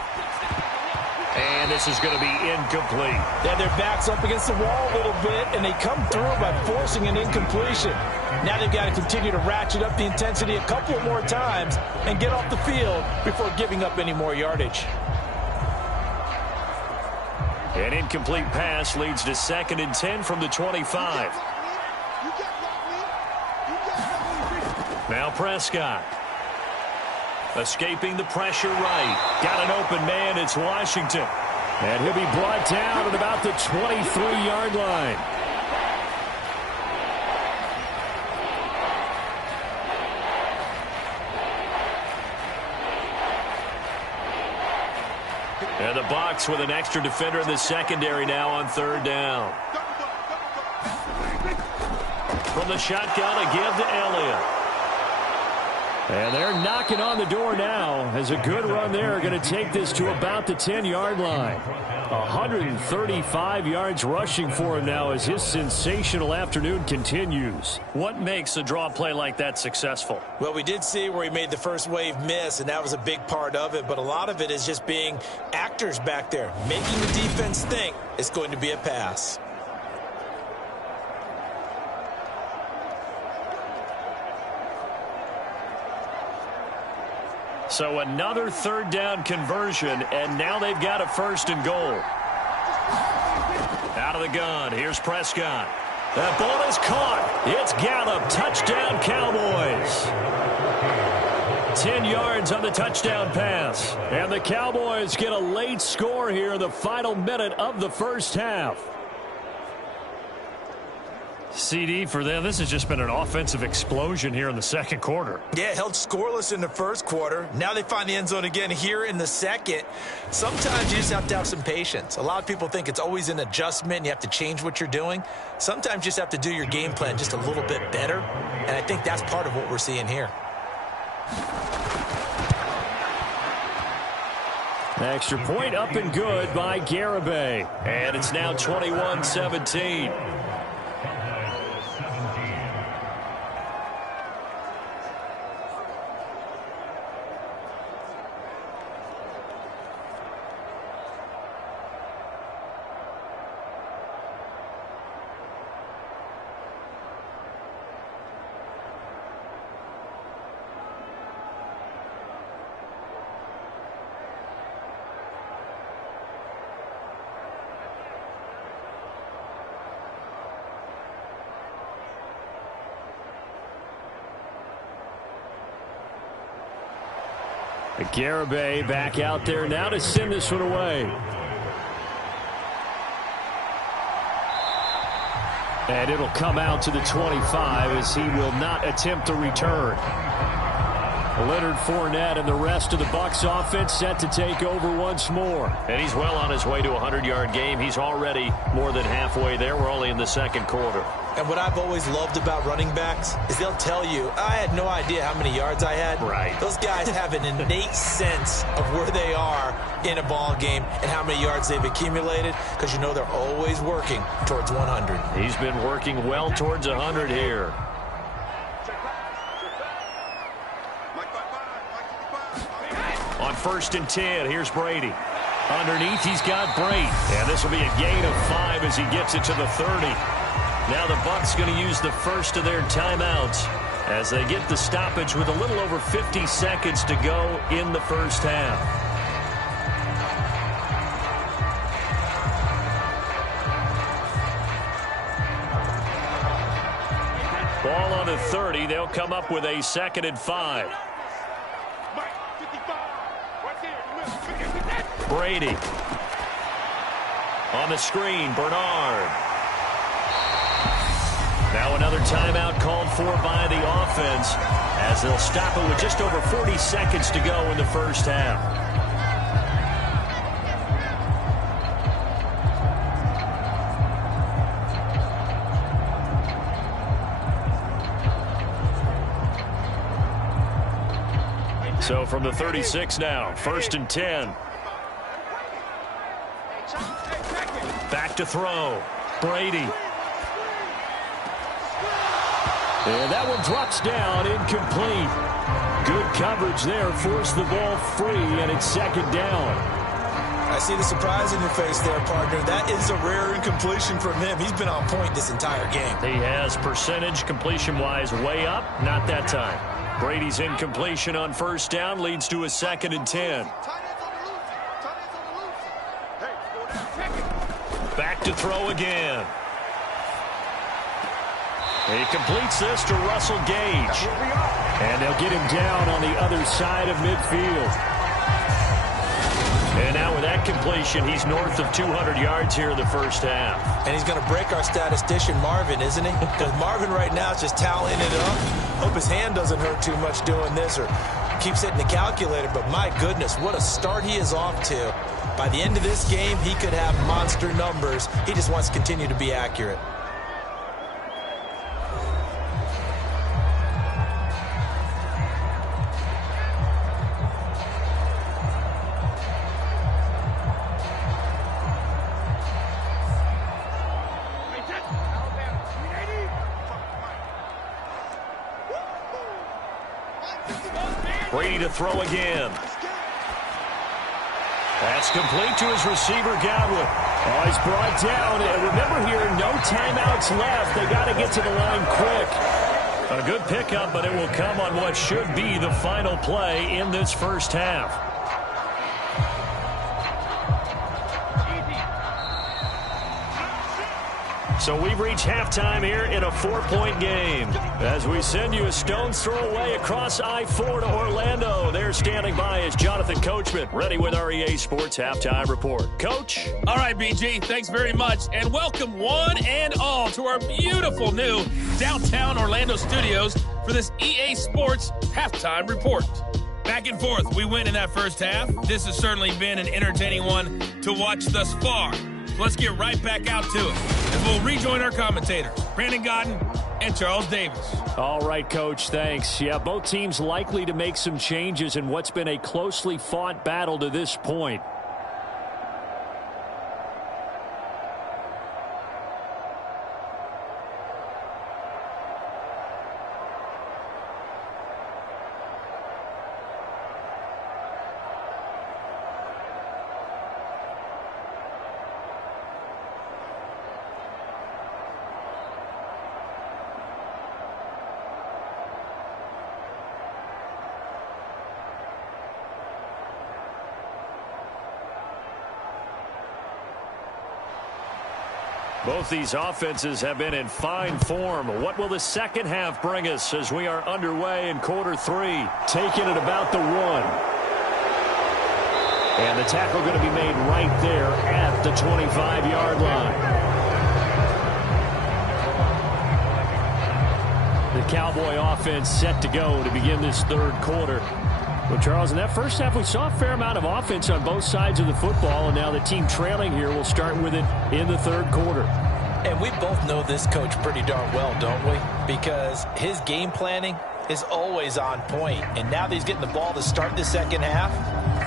And this is going to be incomplete. Yeah, their back's up against the wall a little bit, and they come through by forcing an incompletion. Now they've got to continue to ratchet up the intensity a couple more times and get off the field before giving up any more yardage. An incomplete pass leads to 2nd and 10 from the 25. Now Prescott. Escaping the pressure right. Got an open man. It's Washington. And he'll be brought down at about the 23-yard line. And the Bucs with an extra defender in the secondary now on 3rd down. From the shotgun, a give to Elliott. And they're knocking on the door now as a good run there. Going to take this to about the 10-yard line. 135 yards rushing for him now as his sensational afternoon continues. What makes a draw play like that successful? Well, we did see where he made the first wave miss, and that was a big part of it. But a lot of it is just being actors back there, making the defense think it's going to be a pass. So another 3rd down conversion, and now they've got a 1st and goal. Out of the gun, here's Prescott. That ball is caught. It's Gallup. Touchdown, Cowboys. 10 yards on the touchdown pass. And the Cowboys get a late score here in the final minute of the first half. CD, for them, this has just been an offensive explosion here in the second quarter. Yeah, held scoreless in the first quarter. Now they find the end zone again here in the second. Sometimes you just have to have some patience. A lot of people think it's always an adjustment and you have to change what you're doing. Sometimes you just have to do your game plan just a little bit better, and I think that's part of what we're seeing here. Extra point up and good by Garibay. And it's now 21-17. Garibay back out there now to send this one away. And it'll come out to the 25 as he will not attempt to return. Leonard Fournette and the rest of the Bucs offense set to take over once more. And he's well on his way to a 100-yard game. He's already more than halfway there. We're only in the second quarter. And what I've always loved about running backs is they'll tell you, I had no idea how many yards I had. Right. Those guys have an innate sense of where they are in a ball game and how many yards they've accumulated, because you know they're always working towards 100. He's been working well towards 100 here. On 1st and 10, here's Brady. Underneath, he's got Brate. And this will be a gain of 5 as he gets it to the 30. Now the Bucs going to use the first of their timeouts as they get the stoppage with a little over 50 seconds to go in the first half. Ball on the 30. They'll come up with a 2nd and 5. Brady. On the screen, Bernard. Now another timeout called for by the offense as they'll stop it with just over 40 seconds to go in the first half. So from the 36 now, 1st and 10. Back to throw. Brady. And that one drops down, incomplete. Good coverage there, forced the ball free, and it's 2nd down. I see the surprise in your face there, partner. That is a rare incompletion from him. He's been on point this entire game. He has percentage completion-wise way up. Not that time. Brady's incompletion on first down leads to a 2nd and 10. Back to throw again. He completes this to Russell Gage. And they'll get him down on the other side of midfield. And now with that completion, he's north of 200 yards here in the first half. And he's going to break our statistician, Marvin, isn't he? Because Marvin right now is just tallying it up. Hope his hand doesn't hurt too much doing this or keeps hitting the calculator. But my goodness, what a start he is off to. By the end of this game, he could have monster numbers. He just wants to continue to be accurate. Brady to throw again. That's complete to his receiver, Godwin. Oh, he's brought down. And remember here, no timeouts left. They got to get to the line quick. A good pickup, but it will come on what should be the final play in this first half. So we've reached halftime here in a 4-point game. As we send you a stone's throw away across I-4 to Orlando. There standing by is Jonathan Coachman, ready with our EA Sports Halftime Report. Coach? All right, BG, thanks very much. And welcome one and all to our beautiful new downtown Orlando studios for this EA Sports Halftime Report. Back and forth, we win in that first half. This has certainly been an entertaining one to watch thus far. So let's get right back out to it. And we'll rejoin our commentators, Brandon Godden and Charles Davis. All right, Coach, thanks. Yeah, both teams likely to make some changes in what's been a closely fought battle to this point. Both these offenses have been in fine form. What will the second half bring us as we are underway in quarter 3? Taking it about the 1. And the tackle going to be made right there at the 25-yard line. The Cowboy offense set to go to begin this third quarter. Well, Charles, in that first half, we saw a fair amount of offense on both sides of the football, and now the team trailing here will start with it in the third quarter. And we both know this coach pretty darn well, don't we? Because his game planning is always on point. And now that he's getting the ball to start the second half,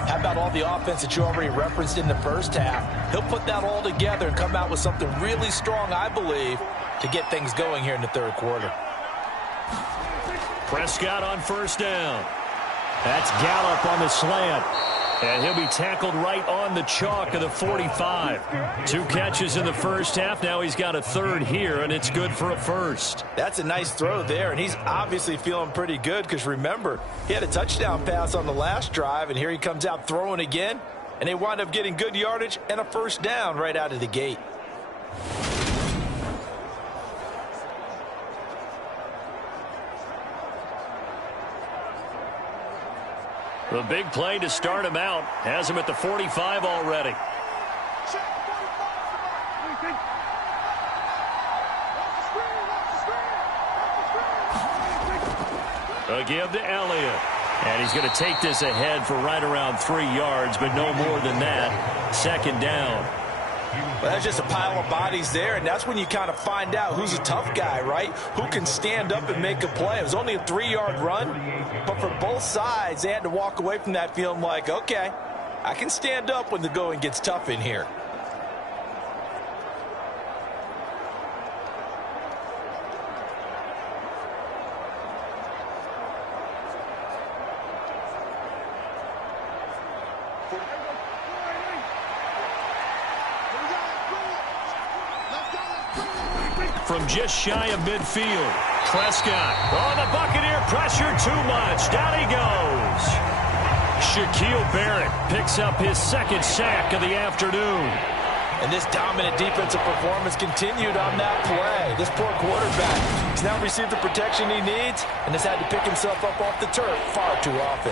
how about all the offense that you already referenced in the first half? He'll put that all together and come out with something really strong, I believe, to get things going here in the third quarter. Prescott on first down. That's Gallup on the slant. And he'll be tackled right on the chalk of the 45. 2 catches in the first half. Now he's got a third here, and it's good for a first. That's a nice throw there, and he's obviously feeling pretty good because, remember, he had a touchdown pass on the last drive, and here he comes out throwing again, and they wind up getting good yardage and a first down right out of the gate. The big play to start him out has him at the 45 already. A give to Elliott. And he's going to take this ahead for right around 3 yards, but no more than that. Second down. Well, that's just a pile of bodies there, and that's when you kind of find out who's a tough guy, right? Who can stand up and make a play. It was only a 3-yard run, but for both sides, they had to walk away from that feeling like, okay, I can stand up when the going gets tough in here. from just shy of midfield. Prescott on the Buccaneer pressure too much. Down he goes. Shaquille Barrett picks up his second sack of the afternoon. And this dominant defensive performance continued on that play. This poor quarterback has now received the protection he needs and has had to pick himself up off the turf far too often.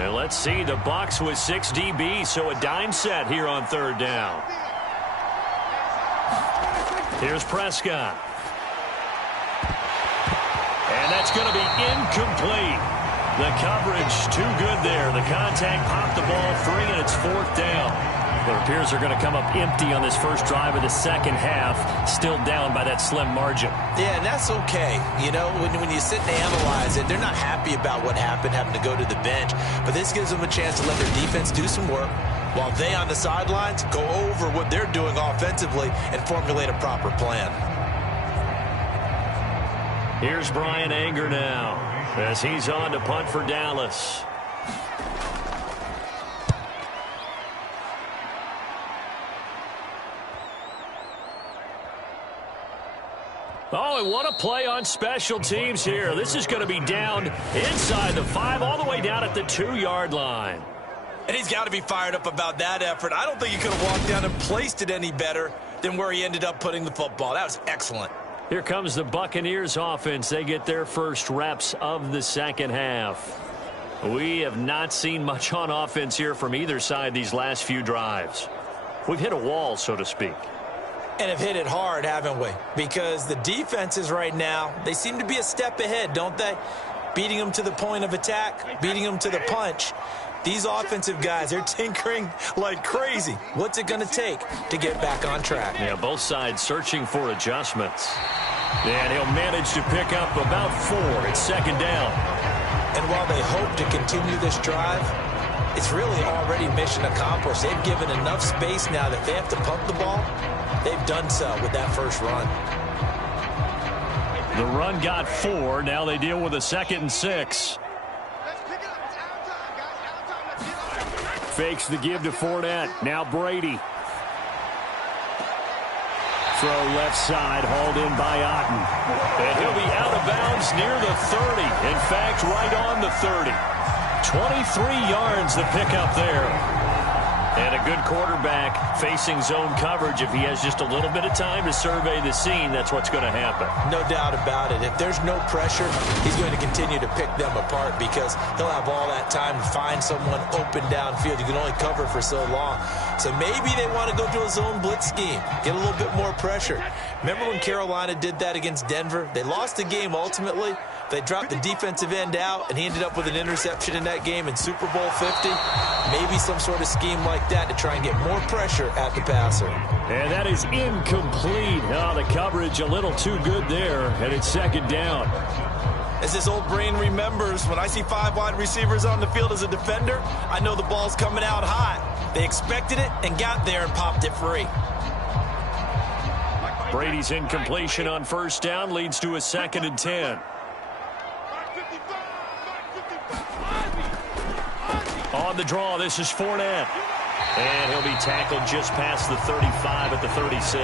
And let's see, the Bucs with 6 DBs, so a dime set here on third down. Here's Prescott. And that's going to be incomplete. The coverage too good there. The contact popped the ball free, and it's fourth down. It appears they're going to come up empty on this first drive of the second half, still down by that slim margin. Yeah, and that's okay. You know, when you sit and analyze it, they're not happy about what happened, having to go to the bench. But this gives them a chance to let their defense do some work, while they on the sidelines go over what they're doing offensively and formulate a proper plan. Here's Brian Anger now as he's on to punt for Dallas. Oh, and what a play on special teams here. This is going to be down inside the 5, all the way down at the 2-yard line. And he's got to be fired up about that effort. I don't think he could have walked down and placed it any better than where he ended up putting the football. That was excellent. Here comes the Buccaneers offense. They get their first reps of the second half. We have not seen much on offense here from either side these last few drives. We've hit a wall, so to speak. And have hit it hard, haven't we? Because the defenses right now, they seem to be a step ahead, don't they? Beating them to the point of attack, beating them to the punch. These offensive guys, they're tinkering like crazy. What's it going to take to get back on track? Yeah, both sides searching for adjustments. And he'll manage to pick up about 4 at second down. And while they hope to continue this drive, it's really already mission accomplished. They've given enough space now that they have to pump the ball. They've done so with that first run. The run got 4. Now they deal with a 2nd and 6. Fakes the give to Fournette. Now Brady. Throw left side, hauled in by Otten. And he'll be out of bounds near the 30. In fact, right on the 30. 23 yards the pickup there. And a good quarterback facing zone coverage. If he has just a little bit of time to survey the scene, that's what's going to happen. No doubt about it. If there's no pressure, he's going to continue to pick them apart because he'll have all that time to find someone open downfield. You can only cover for so long. So maybe they want to go to a zone blitz scheme, get a little bit more pressure. Remember when Carolina did that against Denver? They lost the game ultimately. They dropped the defensive end out, and he ended up with an interception in that game in Super Bowl 50. Maybe some sort of scheme like that to try and get more pressure at the passer. And that is incomplete. Oh, the coverage a little too good there, and it's second down. As this old brain remembers, when I see 5 wide receivers on the field as a defender, I know the ball's coming out hot. They expected it and got there and popped it free. Brady's incompletion on first down leads to a 2nd and 10. On the draw, this is Fournette. And he'll be tackled just past the 35 at the 36.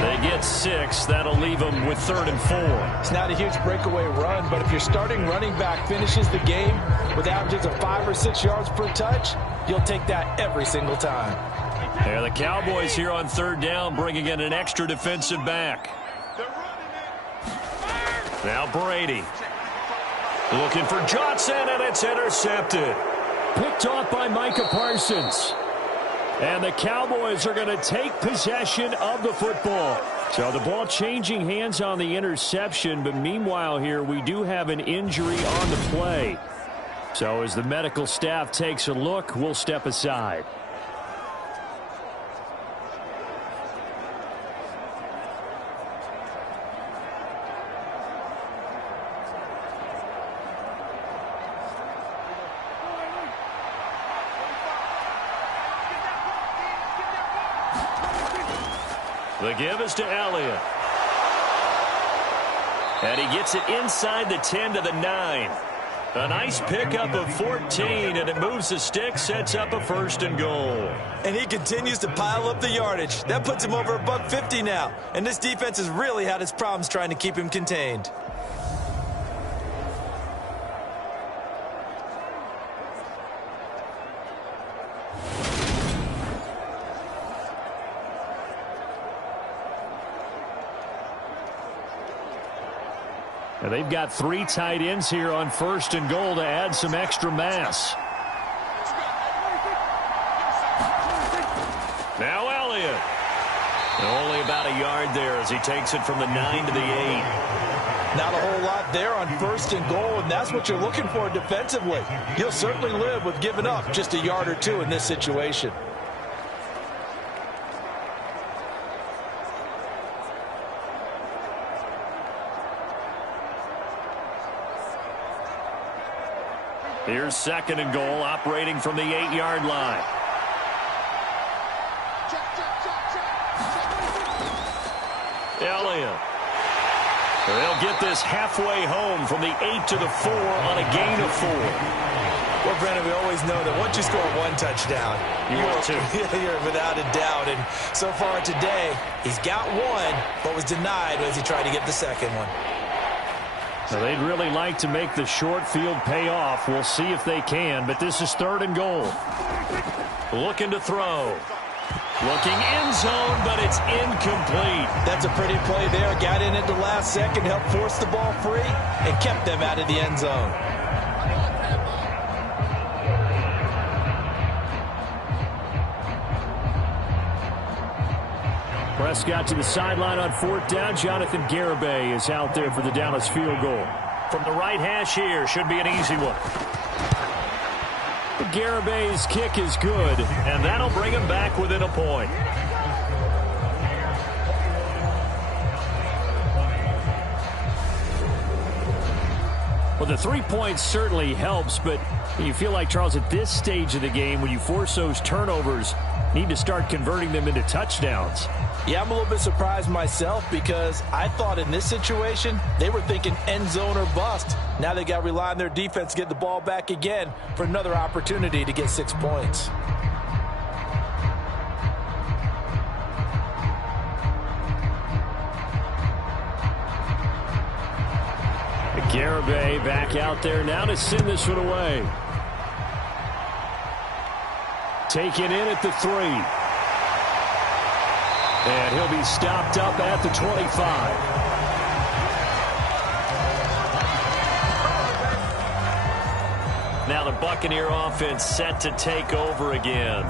They get 6. That'll leave them with 3rd and 4. It's not a huge breakaway run, but if your starting running back finishes the game with averages of 5 or 6 yards per touch, you'll take that every single time. Yeah, the Cowboys here on 3rd down, bringing in an extra defensive back. Now Brady. Looking for Johnson, and it's intercepted. Picked off by Micah Parsons. And the Cowboys are going to take possession of the football. So the ball changing hands on the interception, but meanwhile here we do have an injury on the play. So as the medical staff takes a look, we'll step aside. The give is to Elliott. And he gets it inside the 10 to the 9. A nice pickup of 14, and it moves the stick, sets up a first and goal. And he continues to pile up the yardage. That puts him over $150 now. And this defense has really had its problems trying to keep him contained. And they've got 3 tight ends here on first and goal to add some extra mass. Now Elliott. Only about a yard there as he takes it from the 9 to the 8. Not a whole lot there on first and goal, and that's what you're looking for defensively. You'll certainly live with giving up just a yard or two in this situation. Here's second and goal, operating from the 8-yard line. Elliott. They'll get this halfway home from the 8 to the 4 on a gain of 4. Well, Brandon, we always know that once you score 1 touchdown, you're without a doubt. And so far today, he's got 1, but was denied as he tried to get the second one. Now, they'd really like to make the short field pay off. We'll see if they can, but this is third and goal. Looking to throw. Looking end zone, but it's incomplete. That's a pretty play there. Got in at the last second, helped force the ball free, and kept them out of the end zone. Prescott to the sideline on fourth down. Jonathan Garibay is out there for the Dallas field goal. From the right hash here, should be an easy one. Garibay's kick is good, and that'll bring him back within a point. Well, the 3 points certainly helps, but you feel like, Charles, at this stage of the game, when you force those turnovers, need to start converting them into touchdowns. Yeah, I'm a little bit surprised myself because I thought in this situation they were thinking end zone or bust. Now they got to rely on their defense to get the ball back again for another opportunity to get 6 points. Garibay back out there now to send this one away. Taken in at the 3. And he'll be stopped up at the 25. Now the Buccaneer offense set to take over again.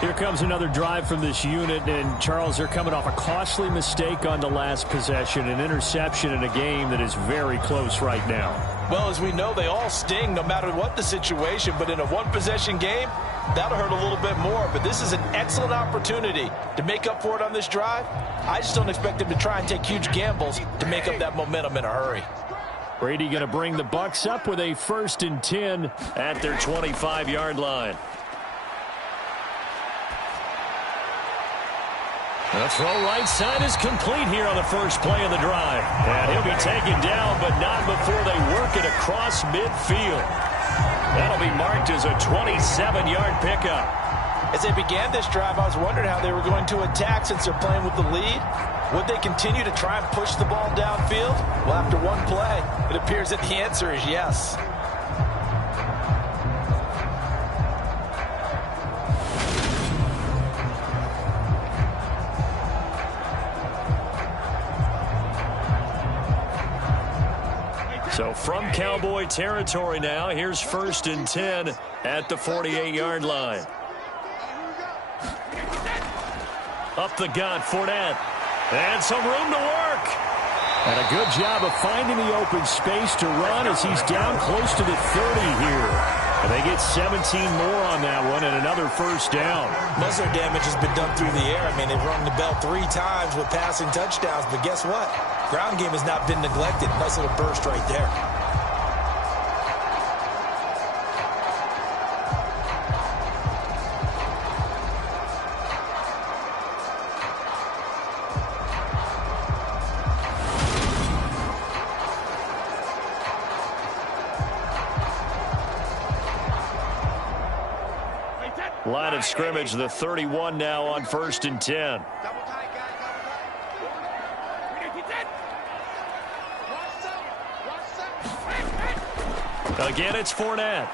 Here comes another drive from this unit, and Charles, they're coming off a costly mistake on the last possession, an interception in a game that is very close right now. Well, as we know, they all sting no matter what the situation, but in a one-possession game, that'll hurt a little bit more. But this is an excellent opportunity to make up for it on this drive. I just don't expect them to try and take huge gambles to make up that momentum in a hurry. Brady going to bring the Bucs up with a 1st and 10 at their 25-yard line. The throw right side is complete here on the first play of the drive. And he'll be taken down, but not before they work it across midfield. That'll be marked as a 27-yard pickup. As they began this drive, I was wondering how they were going to attack since they're playing with the lead. Would they continue to try and push the ball downfield? Well, after one play, it appears that the answer is yes. So from Cowboy territory now, here's 1st and 10 at the 48-yard line. Up the gut, Fournette. And some room to work. And a good job of finding the open space to run as he's down close to the 30 here. And they get 17 more on that one and another first down. Most of their damage has been done through the air. I mean, they've rung the bell 3 times with passing touchdowns, but guess what? Ground game has not been neglected. Nice little burst right there. Line of scrimmage, the 31 now on 1st and 10. Again, it's Fournette.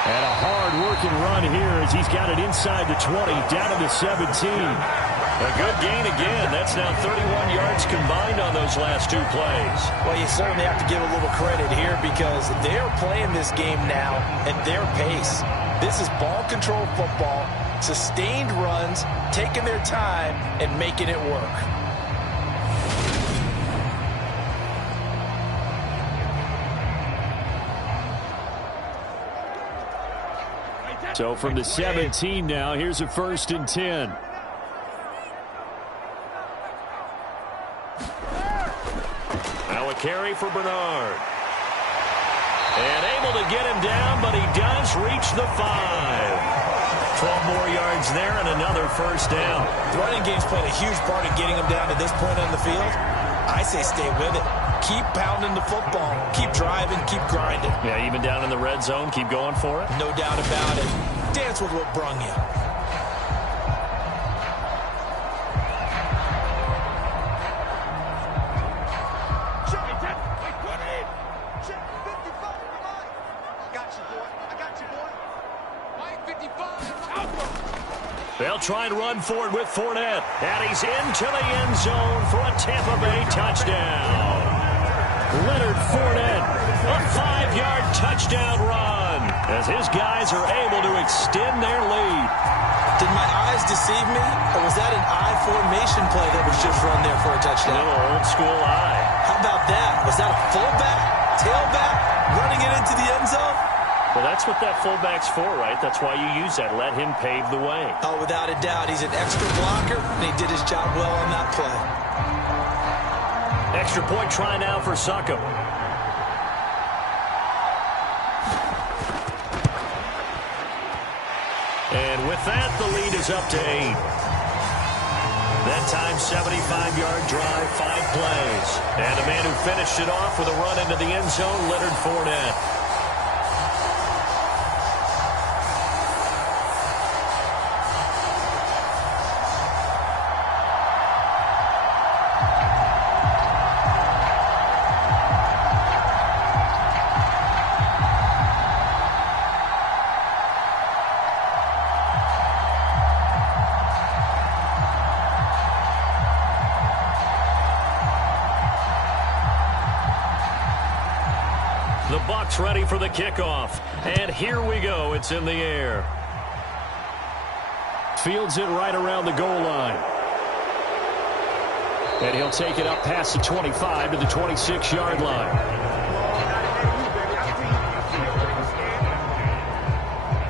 And a hard-working run here as he's got it inside the 20, down to the 17. A good gain again. That's now 31 yards combined on those last 2 plays. Well, you certainly have to give a little credit here because they're playing this game now at their pace. This is ball control football, sustained runs, taking their time, and making it work. So from the 17 now, here's a 1st and 10. Now a carry for Bernard. And able to get him down, but he does reach the 5. 12 more yards there and another 1st down. The running game's played a huge part in getting him down to this point on the field. I say stay with it. Keep pounding the football. Keep driving. Keep grinding. Yeah, even down in the red zone, keep going for it. No doubt about it. Dance with what brung you. They'll try and run forward with Fournette. And he's into the end zone for a Tampa Bay touchdown. Leonard Fournette, a 5-yard touchdown run as his guys are able to extend their lead. Did my eyes deceive me, or was that an I formation play that was just run there for a touchdown? A little old school eye. How about that? Was that a fullback, tailback, running it into the end zone? Well, that's what that fullback's for, right? That's why you use that. Let him pave the way. Oh, without a doubt. He's an extra blocker, and he did his job well on that play. Extra point try now for Succop. And with that, the lead is up to 8. That time, 75-yard drive, 5 plays. And the man who finished it off with a run into the end zone, Leonard Fournette. The Bucs ready for the kickoff. And here we go. It's in the air. Fields it right around the goal line. And he'll take it up past the 25 to the 26-yard line.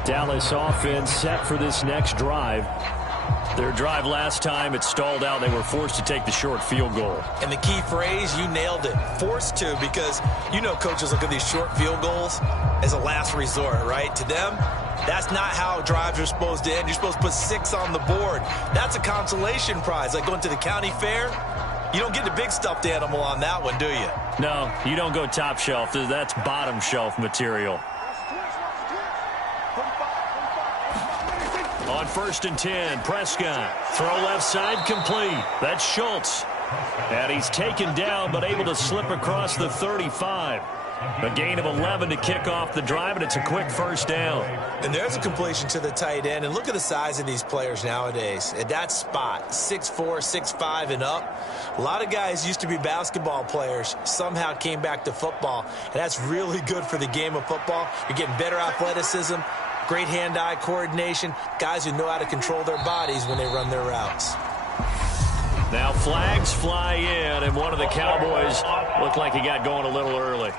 Dallas offense set for this next drive. Their drive last time, it stalled out. They were forced to take the short field goal. And the key phrase, you nailed it. Forced to, because you know coaches look at these short field goals as a last resort, right? To them, that's not how drives are supposed to end. You're supposed to put 6 on the board. That's a consolation prize. Like going to the county fair, you don't get the big stuffed animal on that one, do you? No, you don't go top shelf. That's bottom shelf material. On 1st and 10, Prescott. Throw left side complete. That's Schultz. And he's taken down but able to slip across the 35. A gain of 11 to kick off the drive, and it's a quick 1st down. And there's a completion to the tight end. And look at the size of these players nowadays. At that spot, 6'4", 6'5", and up. A lot of guys used to be basketball players, somehow came back to football. And that's really good for the game of football. You're getting better athleticism, great hand-eye coordination, guys who know how to control their bodies when they run their routes. Now flags fly in, and one of the Cowboys looked like he got going a little early.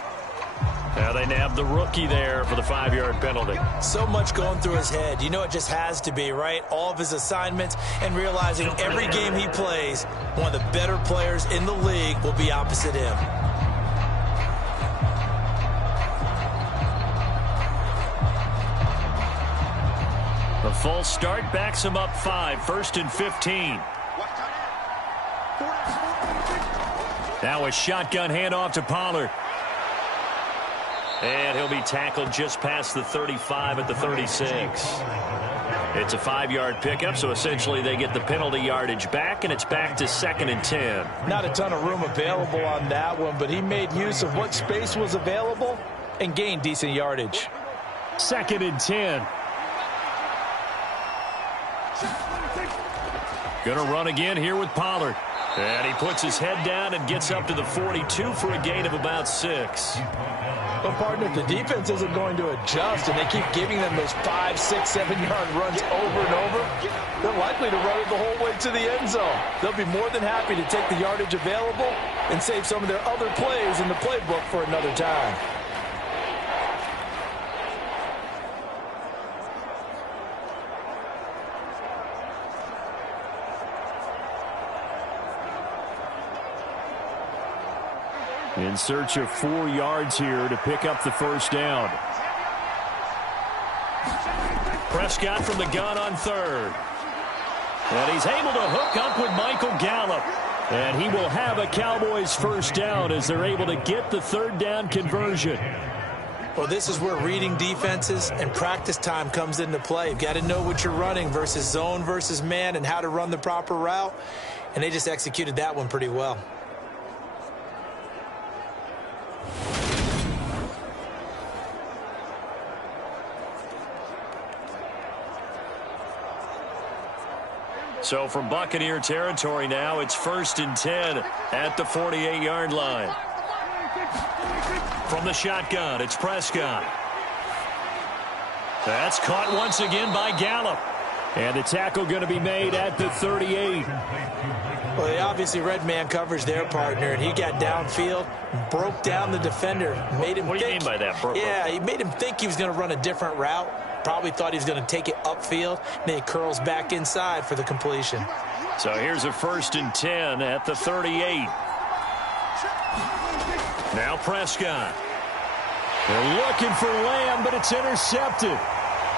Now they nabbed the rookie there for the 5-yard penalty. So much going through his head. You know it just has to be, right? All of his assignments and realizing every game he plays, one of the better players in the league will be opposite him. The full start backs him up 5, 1st and 15. Now a shotgun handoff to Pollard. And he'll be tackled just past the 35 at the 36. It's a 5-yard pickup, so essentially they get the penalty yardage back, and it's back to 2nd and 10. Not a ton of room available on that one, but he made use of what space was available and gained decent yardage. 2nd and 10. Gonna run again here with Pollard. And he puts his head down and gets up to the 42 for a gain of about 6. But, partner, if the defense isn't going to adjust and they keep giving them those 5, 6, 7-yard runs over and over, they're likely to run it the whole way to the end zone. They'll be more than happy to take the yardage available and save some of their other plays in the playbook for another time. In search of 4 yards here to pick up the first down. Prescott from the gun on 3rd. And he's able to hook up with Michael Gallup. And he will have a Cowboys first down as they're able to get the 3rd down conversion. Well, this is where reading defenses and practice time comes into play. You've got to know what you're running versus zone versus man and how to run the proper route. And they just executed that one pretty well. So from Buccaneer territory now, it's 1st and 10 at the 48-yard line. From the shotgun, it's Prescott. That's caught once again by Gallup. And the tackle going to be made at the 38. Well, they obviously read man coverage there, partner, and he got downfield, broke down the defender, made him What do you mean by that? Yeah, he made him think he was going to run a different route. Probably thought he was going to take it upfield. Then he curls back inside for the completion. So here's a 1st and 10 at the 38. Now Prescott. They're looking for Lamb, but it's intercepted.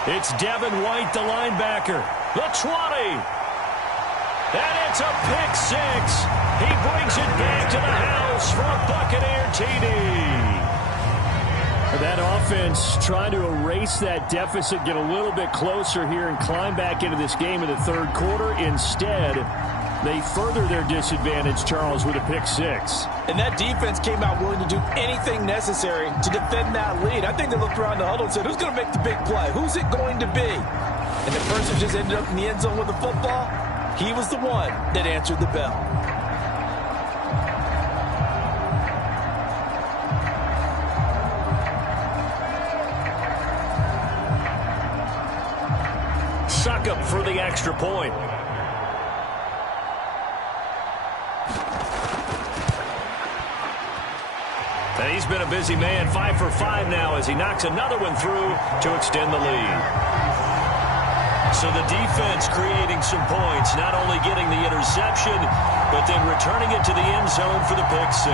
It's Devin White, the linebacker. The 20. And it's a pick 6. He brings it back to the house for a Buccaneer TD. That offense trying to erase that deficit, get a little bit closer here and climb back into this game in the 3rd quarter. Instead, they further their disadvantage, Charles, with a pick 6. And that defense came out willing to do anything necessary to defend that lead. I think they looked around the huddle and said, who's going to make the big play? Who's it going to be? And the person just ended up in the end zone with the football. He was the one that answered the bell. Suck up for the extra point. And he's been a busy man, 5 for 5 now as he knocks another one through to extend the lead. So the defense creating some points, not only getting the interception, but then returning it to the end zone for the pick 6.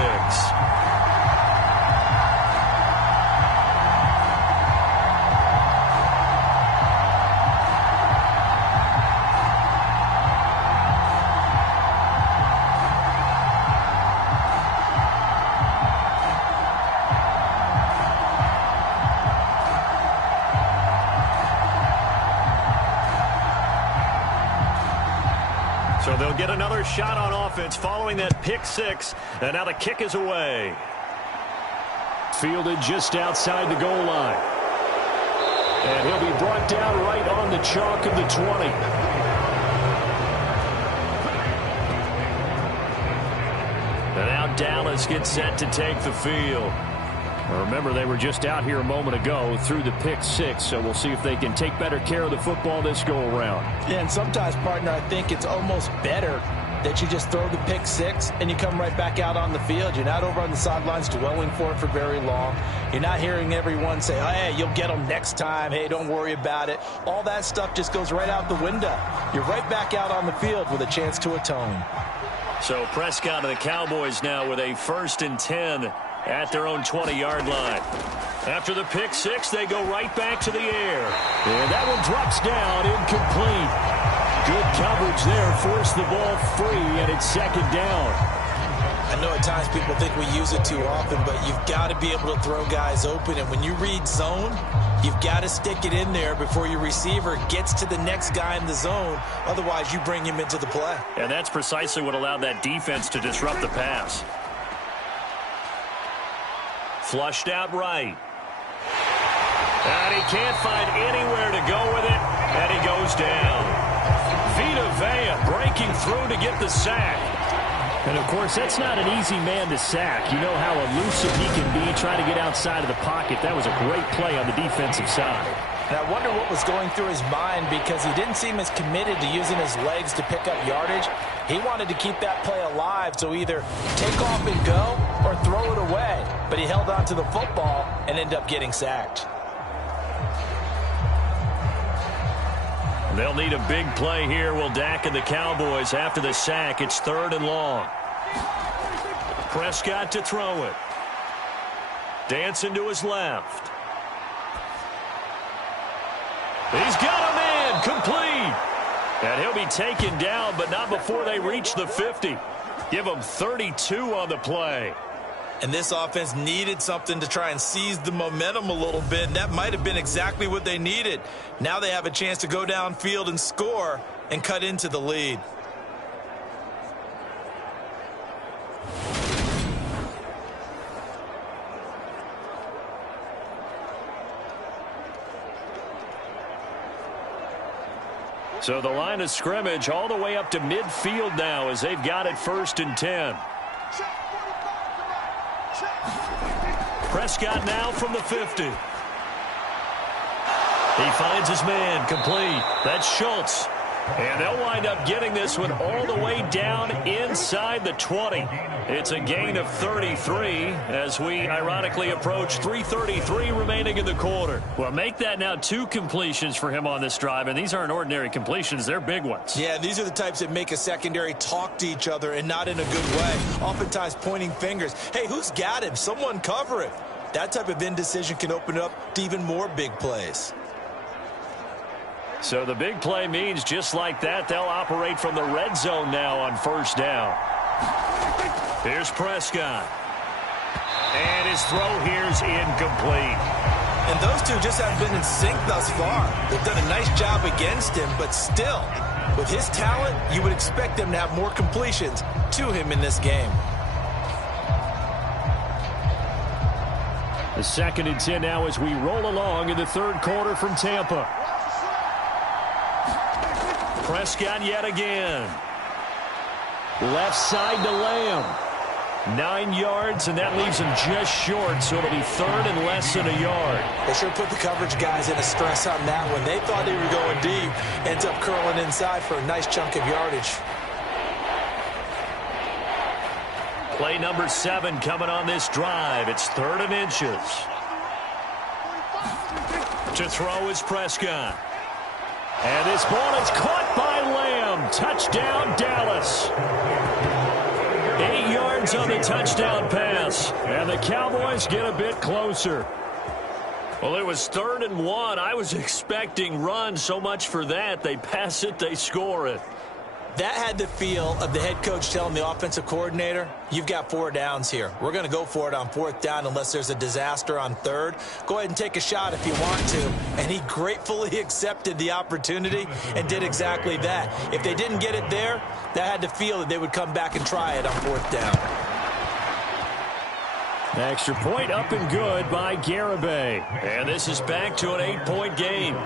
So they'll get another shot on offense following that pick 6, and now the kick is away. Fielded just outside the goal line. And he'll be brought down right on the chalk of the 20. And now Dallas gets set to take the field. Remember, they were just out here a moment ago through the pick 6, so we'll see if they can take better care of the football this go-around. Yeah, and sometimes, partner, I think it's almost better that you just throw the pick 6 and you come right back out on the field. You're not over on the sidelines dwelling for it for very long. You're not hearing everyone say, hey, you'll get them next time. Hey, don't worry about it. All that stuff just goes right out the window. You're right back out on the field with a chance to atone. So Prescott and the Cowboys now with a 1st and 10 at their own 20-yard line. After the pick 6, they go right back to the air. And that one drops down, incomplete. Good coverage there, forced the ball free, and it's 2nd down. I know at times people think we use it too often, but you've got to be able to throw guys open. And when you read zone, you've got to stick it in there before your receiver gets to the next guy in the zone. Otherwise, you bring him into the play. And that's precisely what allowed that defense to disrupt the pass. Flushed out right. And he can't find anywhere to go with it, and he goes down. Vita Vea breaking through to get the sack. And, of course, that's not an easy man to sack. You know how elusive he can be trying to get outside of the pocket. That was a great play on the defensive side. And I wonder what was going through his mind, because he didn't seem as committed to using his legs to pick up yardage. He wanted to keep that play alive, so either take off and go or throw it away. But he held on to the football and ended up getting sacked. They'll need a big play here, will Dak and the Cowboys. After the sack, it's 3rd and long. Prescott to throw it. Dancing to his left. He's got a man complete. And he'll be taken down, but not before they reach the 50. Give him 32 on the play. And this offense needed something to try and seize the momentum a little bit, and that might have been exactly what they needed. Now they have a chance to go downfield and score and cut into the lead. So the line of scrimmage all the way up to midfield now as they've got it 1st and 10. Prescott now from the 50. He finds his man complete. That's Schultz. And they'll wind up getting this one all the way down inside the 20. It's a gain of 33 as we ironically approach 3:33 remaining in the quarter. Well, make that now 2 completions for him on this drive, and these aren't ordinary completions. They're big ones. Yeah, these are the types that make a secondary talk to each other and not in a good way. Oftentimes pointing fingers. Hey, who's got him? Someone cover him. That type of indecision can open it up to even more big plays. So the big play means just like that, they'll operate from the red zone now on 1st down. Here's Prescott. And his throw here's incomplete. And those two just haven't been in sync thus far. They've done a nice job against him, but still, with his talent, you would expect them to have more completions to him in this game. The 2nd and 10 now as we roll along in the 3rd quarter from Tampa. Prescott yet again. Left side to Lamb. 9 yards, and that leaves him just short, so it'll be 3rd and less than a yard. They sure put the coverage guys in a stress on that one. They thought they were going deep. Ends up curling inside for a nice chunk of yardage. Play number 7 coming on this drive. It's 3rd and inches. To throw is Prescott. And this ball is caught by Lamb. Touchdown, Dallas. 8 yards on the touchdown pass. And the Cowboys get a bit closer. Well, it was 3rd and 1. I was expecting run. So much for that. They pass it, they score it. That had the feel of the head coach telling the offensive coordinator, you've got 4 downs here. We're going to go for it on 4th down unless there's a disaster on 3rd. Go ahead and take a shot if you want to. And he gratefully accepted the opportunity and did exactly that. If they didn't get it there, that had the feel that they would come back and try it on 4th down. Extra point up and good by Garibay. And this is back to an 8-point game.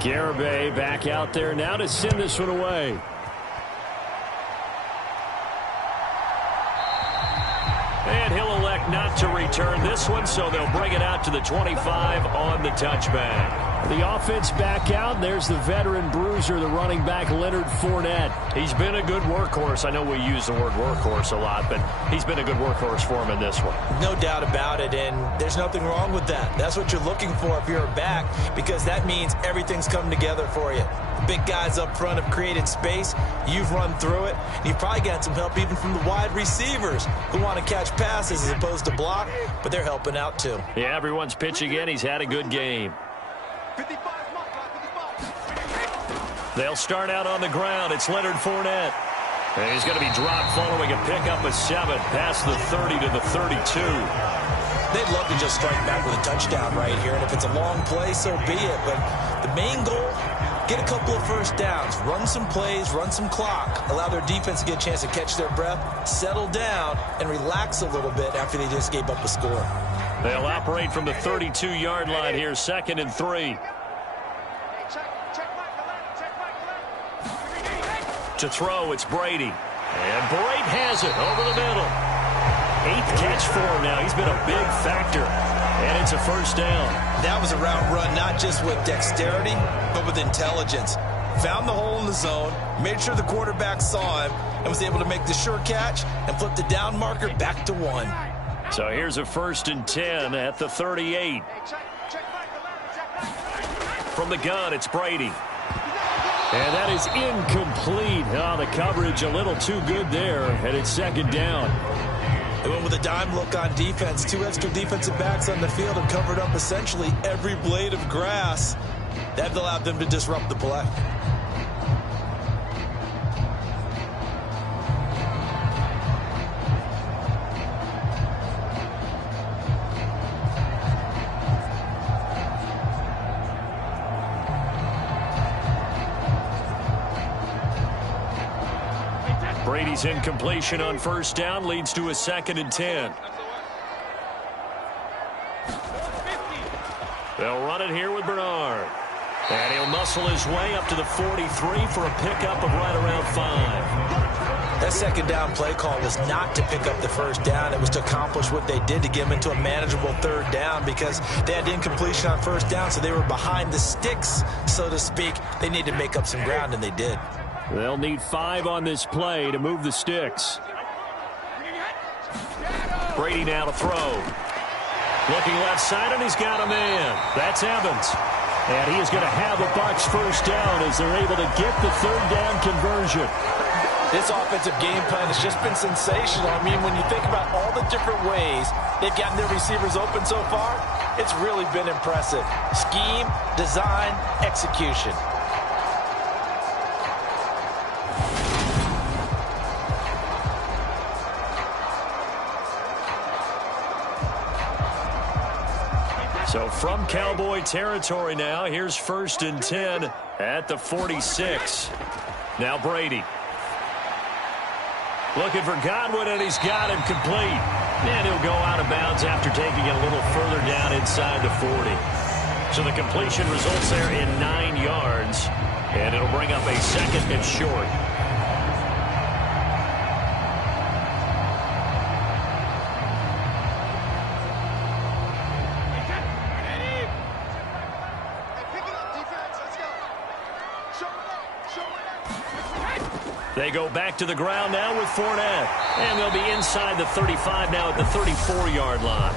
Garibay back out there now to send this one away. And he'll elect not to return this one, so they'll bring it out to the 25 on the touchback. The offense back out. There's the veteran bruiser, the running back, Leonard Fournette. He's been a good workhorse. I know we use the word workhorse a lot, but he's been a good workhorse for him in this one. No doubt about it, and there's nothing wrong with that. That's what you're looking for if you're a back, because that means everything's come together for you. The big guys up front have created space. You've run through it. You've probably got some help even from the wide receivers who want to catch passes as opposed to block, but they're helping out too. Yeah, everyone's pitching in. He's had a good game. They'll start out on the ground. It's Leonard Fournette. And he's going to be dropped following a pickup of 7 past the 30 to the 32. They'd love to just strike back with a touchdown right here, and if it's a long play, so be it. But the main goal, get a couple of first downs, run some plays, run some clock, allow their defense to get a chance to catch their breath, settle down, and relax a little bit after they just gave up a score. They'll operate from the 32-yard line here, 2nd and 3. To throw, it's Brady. And Brady has it over the middle. 8th catch for him now. He's been a big factor. And it's a first down. That was a route run not just with dexterity, but with intelligence. Found the hole in the zone, made sure the quarterback saw him, and was able to make the sure catch and flip the down marker back to 1. So here's a 1st and 10 at the 38. From the gun, it's Brady. And that is incomplete. Oh, the coverage a little too good there, and it's 2nd down. They went with a dime look on defense. 2 extra defensive backs on the field and covered up essentially every blade of grass. That allowed them to disrupt the play. Brady's incompletion on 1st down leads to a 2nd and 10. They'll run it here with Bernard. And he'll muscle his way up to the 43 for a pickup of right around 5. That 2nd down play call was not to pick up the 1st down. It was to accomplish what they did to get them into a manageable 3rd down because they had incompletion on 1st down, so they were behind the sticks, so to speak. They needed to make up some ground, and they did. They'll need 5 on this play to move the sticks. Brady now to throw. Looking left side, and he's got a man. That's Evans. And he is going to have the Bucs 1st down as they're able to get the 3rd down conversion. This offensive game plan has just been sensational. I mean, when you think about all the different ways they've gotten their receivers open so far, it's really been impressive. Scheme, design, execution. So from Cowboy territory now, here's 1st and 10 at the 46. Now Brady. Looking for Godwin, and he's got him complete. And he'll go out of bounds after taking it a little further down inside the 40. So the completion results there in 9 yards. And it'll bring up a 2nd and short. They go back to the ground now with Fournette. And they'll be inside the 35 now at the 34-yard line.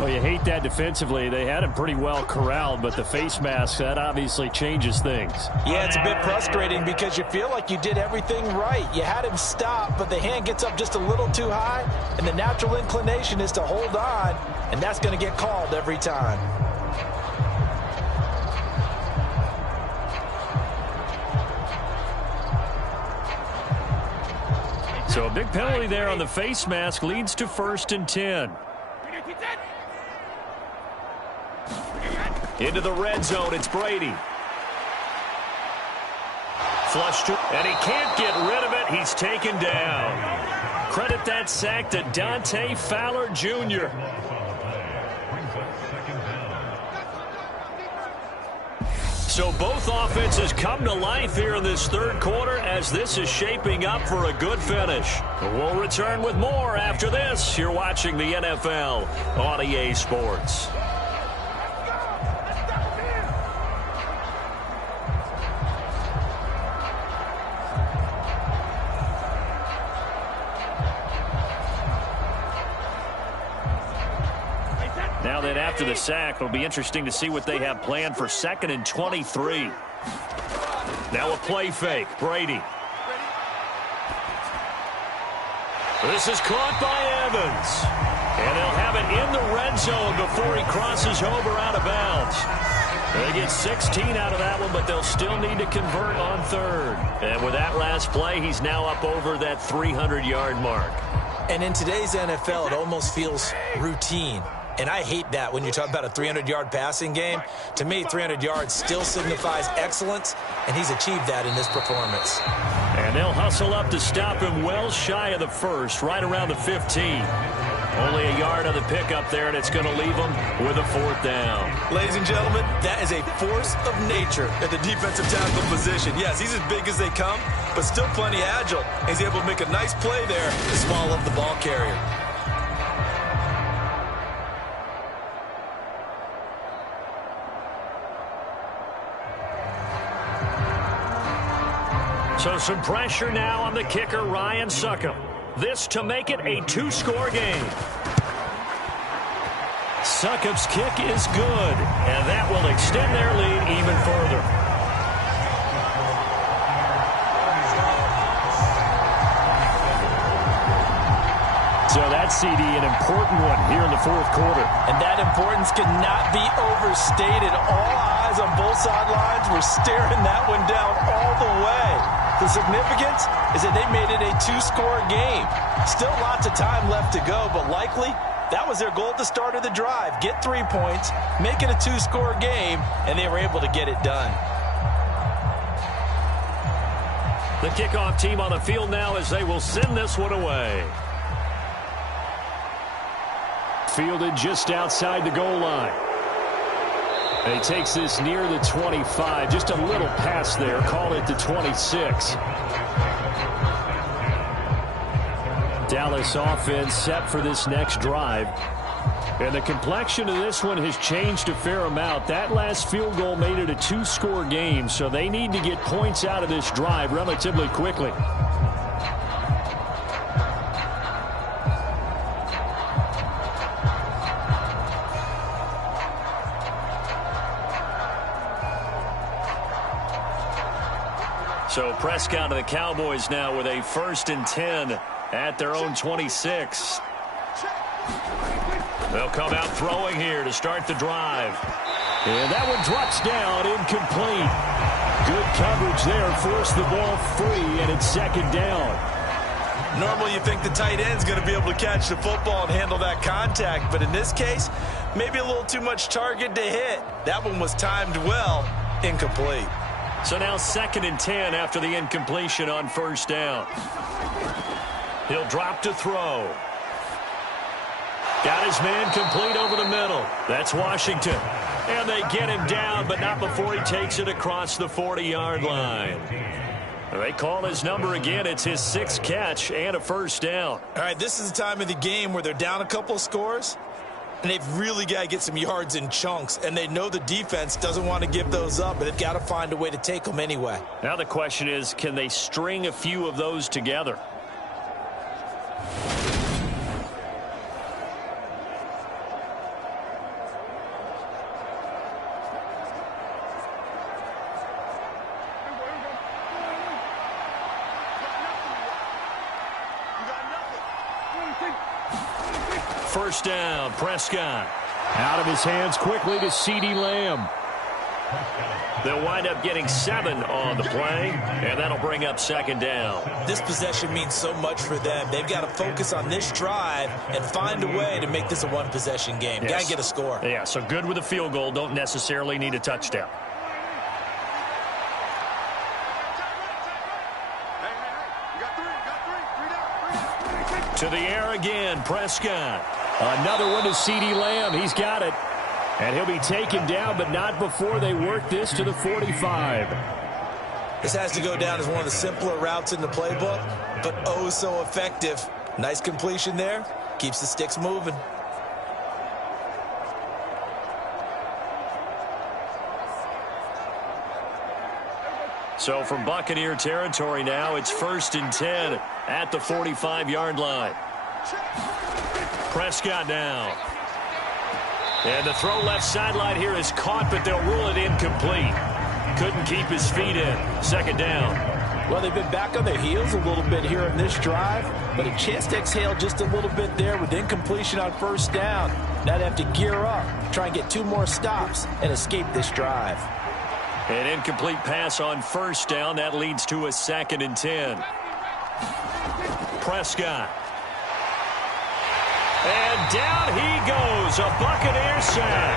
Well, you hate that defensively. They had him pretty well corralled, but the face mask, that obviously changes things. Yeah, it's a bit frustrating because you feel like you did everything right. You had him stop, but the hand gets up just a little too high, and the natural inclination is to hold on, and that's going to get called every time. So a big penalty there on the face mask leads to 1st and 10. Into the red zone, it's Brady. Flush to, and he can't get rid of it. He's taken down. Credit that sack to Dante Fowler Jr. So both offenses come to life here in this third quarter as this is shaping up for a good finish. We'll return with more after this. You're watching the NFL on EA Sports. Now then, after the sack, it'll be interesting to see what they have planned for 2nd and 23. Now a play fake. Brady. This is caught by Evans. And they'll have it in the red zone before he crosses over out of bounds. They get 16 out of that one, but they'll still need to convert on third. And with that last play, he's now up over that 300-yard mark. And in today's NFL, it almost feels routine. And I hate that when you talk about a 300-yard passing game. To me, 300 yards still signifies excellence, and he's achieved that in this performance. And they'll hustle up to stop him well shy of the first, right around the 15. Only a yard on the pickup there, and it's going to leave him with a 4th down. Ladies and gentlemen, that is a force of nature at the defensive tackle position. Yes, he's as big as they come, but still plenty agile. He's able to make a nice play there to swallow up the ball carrier. So some pressure now on the kicker, Ryan Succop. This to make it a 2-score game. Succop's kick is good, and that will extend their lead even further. So that CD, an important one here in the fourth quarter. And that importance cannot be overstated. All eyes on both sidelines were staring that one down all the way. The significance is that they made it a 2-score game. Still lots of time left to go, but likely that was their goal at the start of the drive. Get 3 points, make it a 2-score game, and they were able to get it done. The kickoff team on the field now as they will send this one away. Fielded just outside the goal line. And he takes this near the 25. Just a little pass there. Call it the 26. Dallas offense set for this next drive. And the complexion of this one has changed a fair amount. That last field goal made it a 2-score game, so they need to get points out of this drive relatively quickly. So Prescott and the Cowboys now with a 1st and 10 at their own 26. They'll come out throwing here to start the drive. And that one drops down, incomplete. Good coverage there, forced the ball free, and it's 2nd down. Normally you think the tight end's going to be able to catch the football and handle that contact, but in this case, maybe a little too much target to hit. That one was timed well, incomplete. So now 2nd and 10 after the incompletion on 1st down. He'll drop to throw. Got his man complete over the middle. That's Washington. And they get him down, but not before he takes it across the 40-yard line. They call his number again. It's his 6th catch and a 1st down. All right, this is the time of the game where they're down a couple of scores, and they've really got to get some yards in chunks, and they know the defense doesn't want to give those up, but they've got to find a way to take them anyway. Now the question is, can they string a few of those together? First down, Prescott. Out of his hands quickly to CeeDee Lamb. They'll wind up getting 7 on the play, and that'll bring up 2nd down. This possession means so much for them. They've got to focus on this drive and find a way to make this a one-possession game. Yes. Got to get a score. Yeah, so good with a field goal. Don't necessarily need a touchdown. To the air again, Prescott. Another one to CeeDee Lamb. He's got it. And he'll be taken down, but not before they work this to the 45. This has to go down as one of the simpler routes in the playbook, but oh so effective. Nice completion there. Keeps the sticks moving. So from Buccaneer territory now, it's 1st and 10 at the 45-yard line. Prescott now. And the throw left sideline here is caught, but they'll rule it incomplete. Couldn't keep his feet in. 2nd down. Well, they've been back on their heels a little bit here in this drive, but a chance to exhale just a little bit there with incompletion on 1st down. Now they have to gear up, try and get 2 more stops, and escape this drive. An incomplete pass on 1st down. That leads to a 2nd and 10. Prescott. And down he goes. A Buccaneer sack.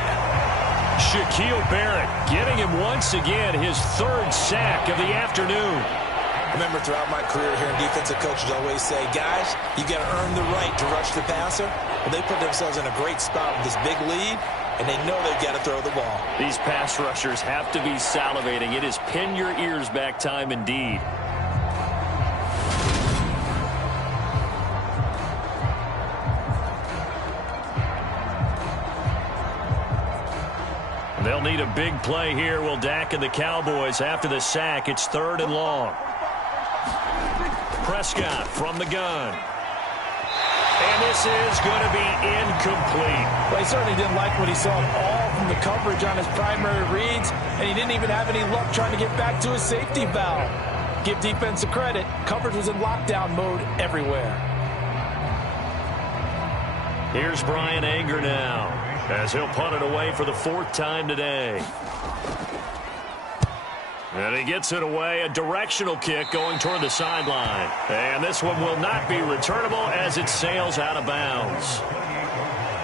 Shaquille Barrett getting him once again his 3rd sack of the afternoon. Remember, throughout my career here, defensive coaches always say, guys, you got to earn the right to rush the passer. Well, they put themselves in a great spot with this big lead, and they know they've got to throw the ball. These pass rushers have to be salivating. It is pin your ears back time indeed. They'll need a big play here. Will Dak and the Cowboys after the sack. It's 3rd and long. Prescott from the gun. And this is going to be incomplete. Well, he certainly didn't like what he saw all from the coverage on his primary reads, and he didn't even have any luck trying to get back to his safety valve. Give defense a credit. Coverage was in lockdown mode everywhere. Here's Brian Anger now, as he'll punt it away for the 4th time today. And he gets it away, a directional kick going toward the sideline. And this one will not be returnable as it sails out of bounds.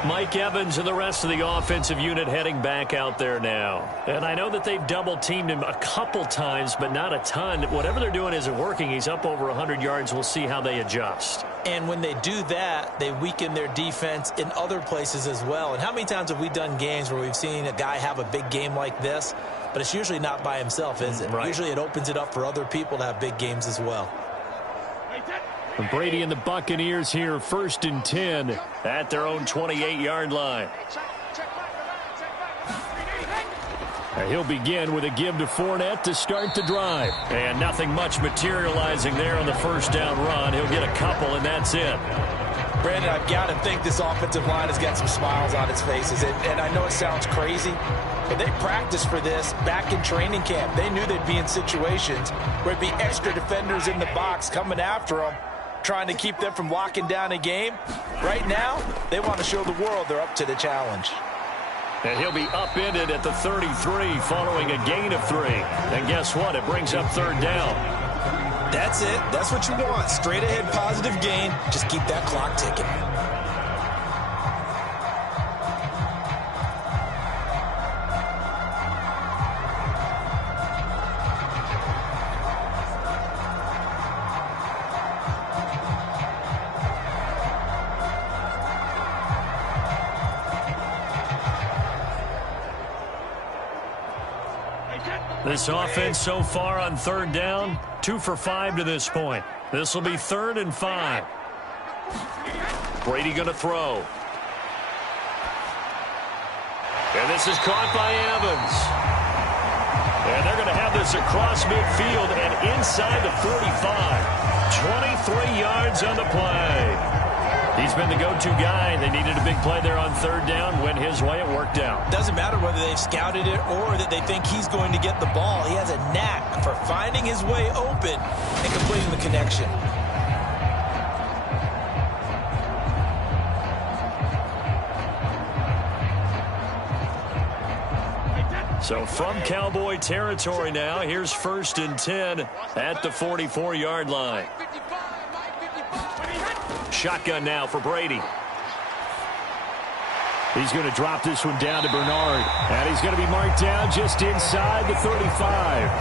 Mike Evans and the rest of the offensive unit heading back out there now. And I know that they've double-teamed him a couple times, but not a ton. Whatever they're doing isn't working. He's up over 100 yards. We'll see how they adjust. And when they do that, they weaken their defense in other places as well. And how many times have we done games where we've seen a guy have a big game like this, but it's usually not by himself, is it? Right. Usually it opens it up for other people to have big games as well. Brady and the Buccaneers here, 1st and 10 at their own 28-yard line. He'll begin with a give to Fournette to start the drive. And nothing much materializing there on the 1st down run. He'll get a couple, and that's it. Brandon, I've got to think this offensive line has got some smiles on its faces. And I know it sounds crazy, but they practiced for this back in training camp. They knew they'd be in situations where it'd be extra defenders in the box coming after them, trying to keep them from locking down a game. Right now, they want to show the world they're up to the challenge. And he'll be upended at the 33 following a gain of 3. And guess what? It brings up 3rd down. That's it. That's what you want. Straight ahead positive gain. Just keep that clock ticking. This offense so far on 3rd down, 2 for 5 to this point. This will be 3rd and 5. Brady going to throw. And this is caught by Evans. And they're going to have this across midfield and inside the 45. 23 yards on the play. He's been the go-to guy. They needed a big play there on 3rd down. Went his way. It worked out. Doesn't matter whether they've scouted it or that they think he's going to get the ball. He has a knack for finding his way open and completing the connection. So from Cowboy territory now, here's 1st and 10 at the 44-yard line. Shotgun now for Brady. He's going to drop this one down to Bernard. And he's going to be marked down just inside the 35.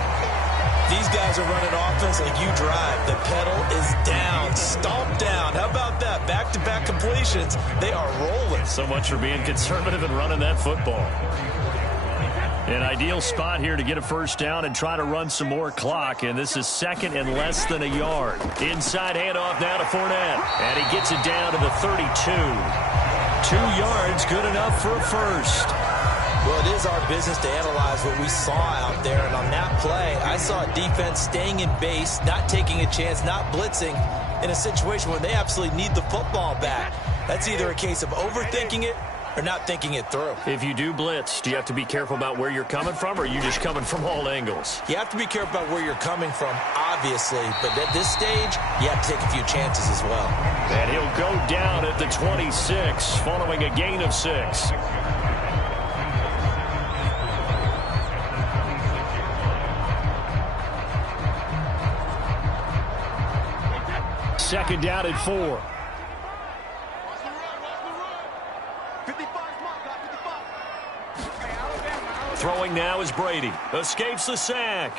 These guys are running offense like you drive. The pedal is down, stomped down. How about that? Back-to-back completions. They are rolling. So much for being conservative and running that football. An ideal spot here to get a first down and try to run some more clock. And this is second and less than a yard. Inside handoff now to Fournette. And he gets it down to the 32. 2 yards, good enough for a first. Well, it is our business to analyze what we saw out there. And on that play, I saw a defense staying in base, not taking a chance, not blitzing in a situation where they absolutely need the football back. That's either a case of overthinking it or not thinking it through. If you do blitz, do you have to be careful about where you're coming from, or are you just coming from all angles? You have to be careful about where you're coming from, obviously. But at this stage, you have to take a few chances as well. And he'll go down at the 26, following a gain of 6. Second down at 4. Throwing now is Brady. Escapes the sack.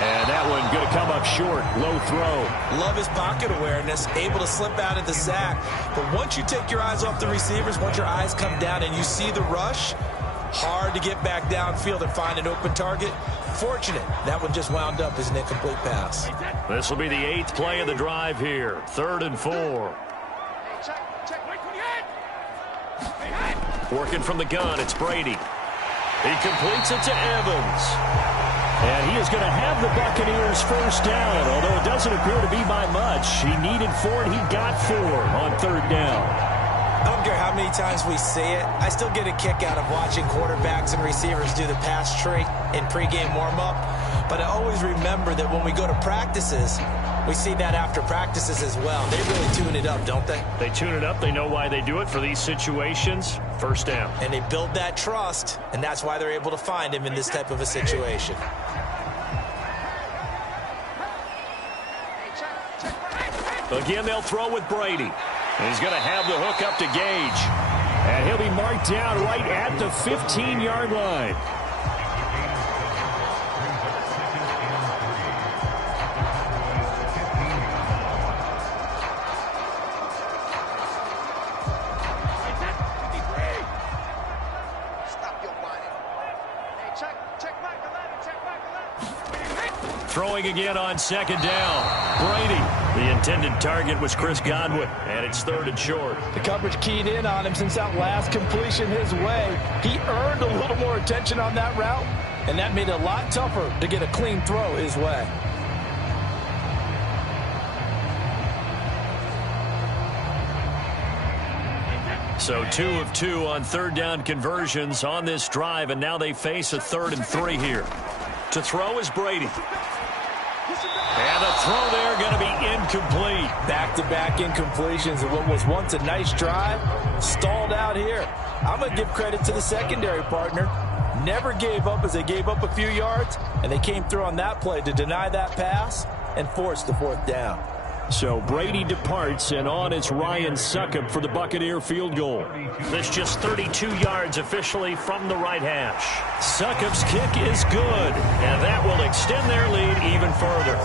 And that one going to come up short. Low throw. Love his pocket awareness. Able to slip out of the sack. But once you take your eyes off the receivers, once your eyes come down and you see the rush, hard to get back downfield and find an open target. Fortunate. That one just wound up as an incomplete pass. This will be the 8th play of the drive here. 3rd and 4. Working from the gun, it's Brady. He completes it to Evans. And he is going to have the Buccaneers first down, although it doesn't appear to be by much. He needed 4, and he got 4 on 3rd down. I don't care how many times we see it. I still get a kick out of watching quarterbacks and receivers do the pass tree in pregame warm-up. But I always remember that when we go to practices, we see that after practices as well. They really tune it up, don't they? They tune it up. They know why they do it for these situations. First down. And they build that trust, and that's why they're able to find him in this type of a situation. Again, they'll throw with Brady. And he's going to have the hook up to Gage. And he'll be marked down right at the 15-yard line. Throwing again on 2nd down. Brady. The intended target was Chris Godwin, and it's 3rd and short. The coverage keyed in on him since that last completion his way. He earned a little more attention on that route, and that made it a lot tougher to get a clean throw his way. So 2 of 2 on 3rd down conversions on this drive, and now they face a 3rd and 3 here. To throw is Brady. And the throw there going to be incomplete. Back-to-back incompletions of what was once a nice drive, stalled out here. I'm going to give credit to the secondary partner. Never gave up as they gave up a few yards, and they came through on that play to deny that pass and force the 4th down. So Brady departs, and on is Ryan Succop for the Buccaneer field goal. This just 32 yards officially from the right hash. Succop's kick is good, and that will extend their lead even further.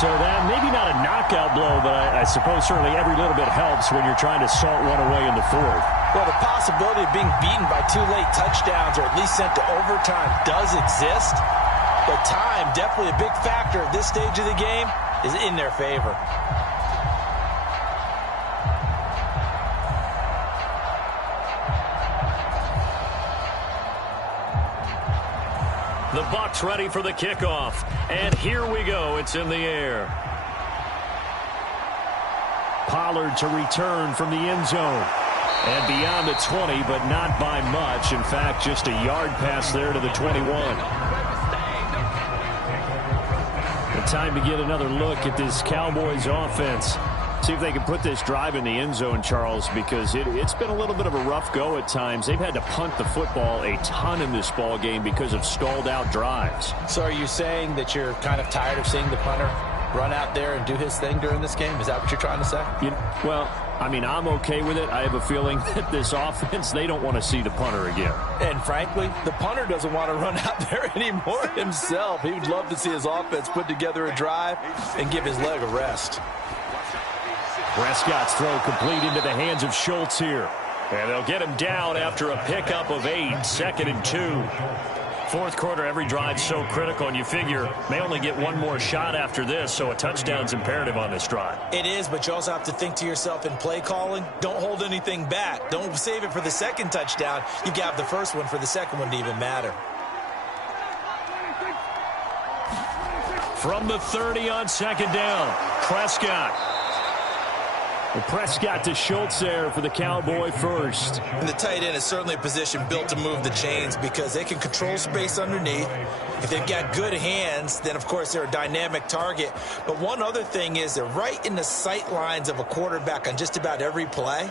So that maybe not a knockout blow, but I suppose certainly every little bit helps when you're trying to salt one away in the 4th. Well, the possibility of being beaten by 2 late touchdowns or at least sent to overtime does exist. But time, definitely a big factor at this stage of the game, is in their favor. The Bucs ready for the kickoff. And here we go. It's in the air. Pollard to return from the end zone. And beyond the 20, but not by much. In fact, just a yard pass there to the 21. The time to get another look at this Cowboys offense. See if they can put this drive in the end zone, Charles, because it's been a little bit of a rough go at times. They've had to punt the football a ton in this ball game because of stalled out drives. So are you saying that you're kind of tired of seeing the punter run out there and do his thing during this game? Is that what you're trying to say? Well, I mean, I'm okay with it. I have a feeling that this offense, they don't want to see the punter again. And frankly, the punter doesn't want to run out there anymore himself. He would love to see his offense put together a drive and give his leg a rest. Prescott's throw complete into the hands of Schultz here. And they'll get him down after a pickup of 8, 2nd and 2. Fourth quarter, every drive's so critical, and you figure may only get one more shot after this, so a touchdown's imperative on this drive. It is, but you also have to think to yourself in play calling, don't hold anything back. Don't save it for the second touchdown. You have the first one for the second one to even matter. From the 30 on 2nd down, Prescott. Well, Prescott to Schultz there for the Cowboy first. And the tight end is certainly a position built to move the chains because they can control space underneath. If they've got good hands, then, of course, they're a dynamic target. But one other thing is they're right in the sight lines of a quarterback on just about every play,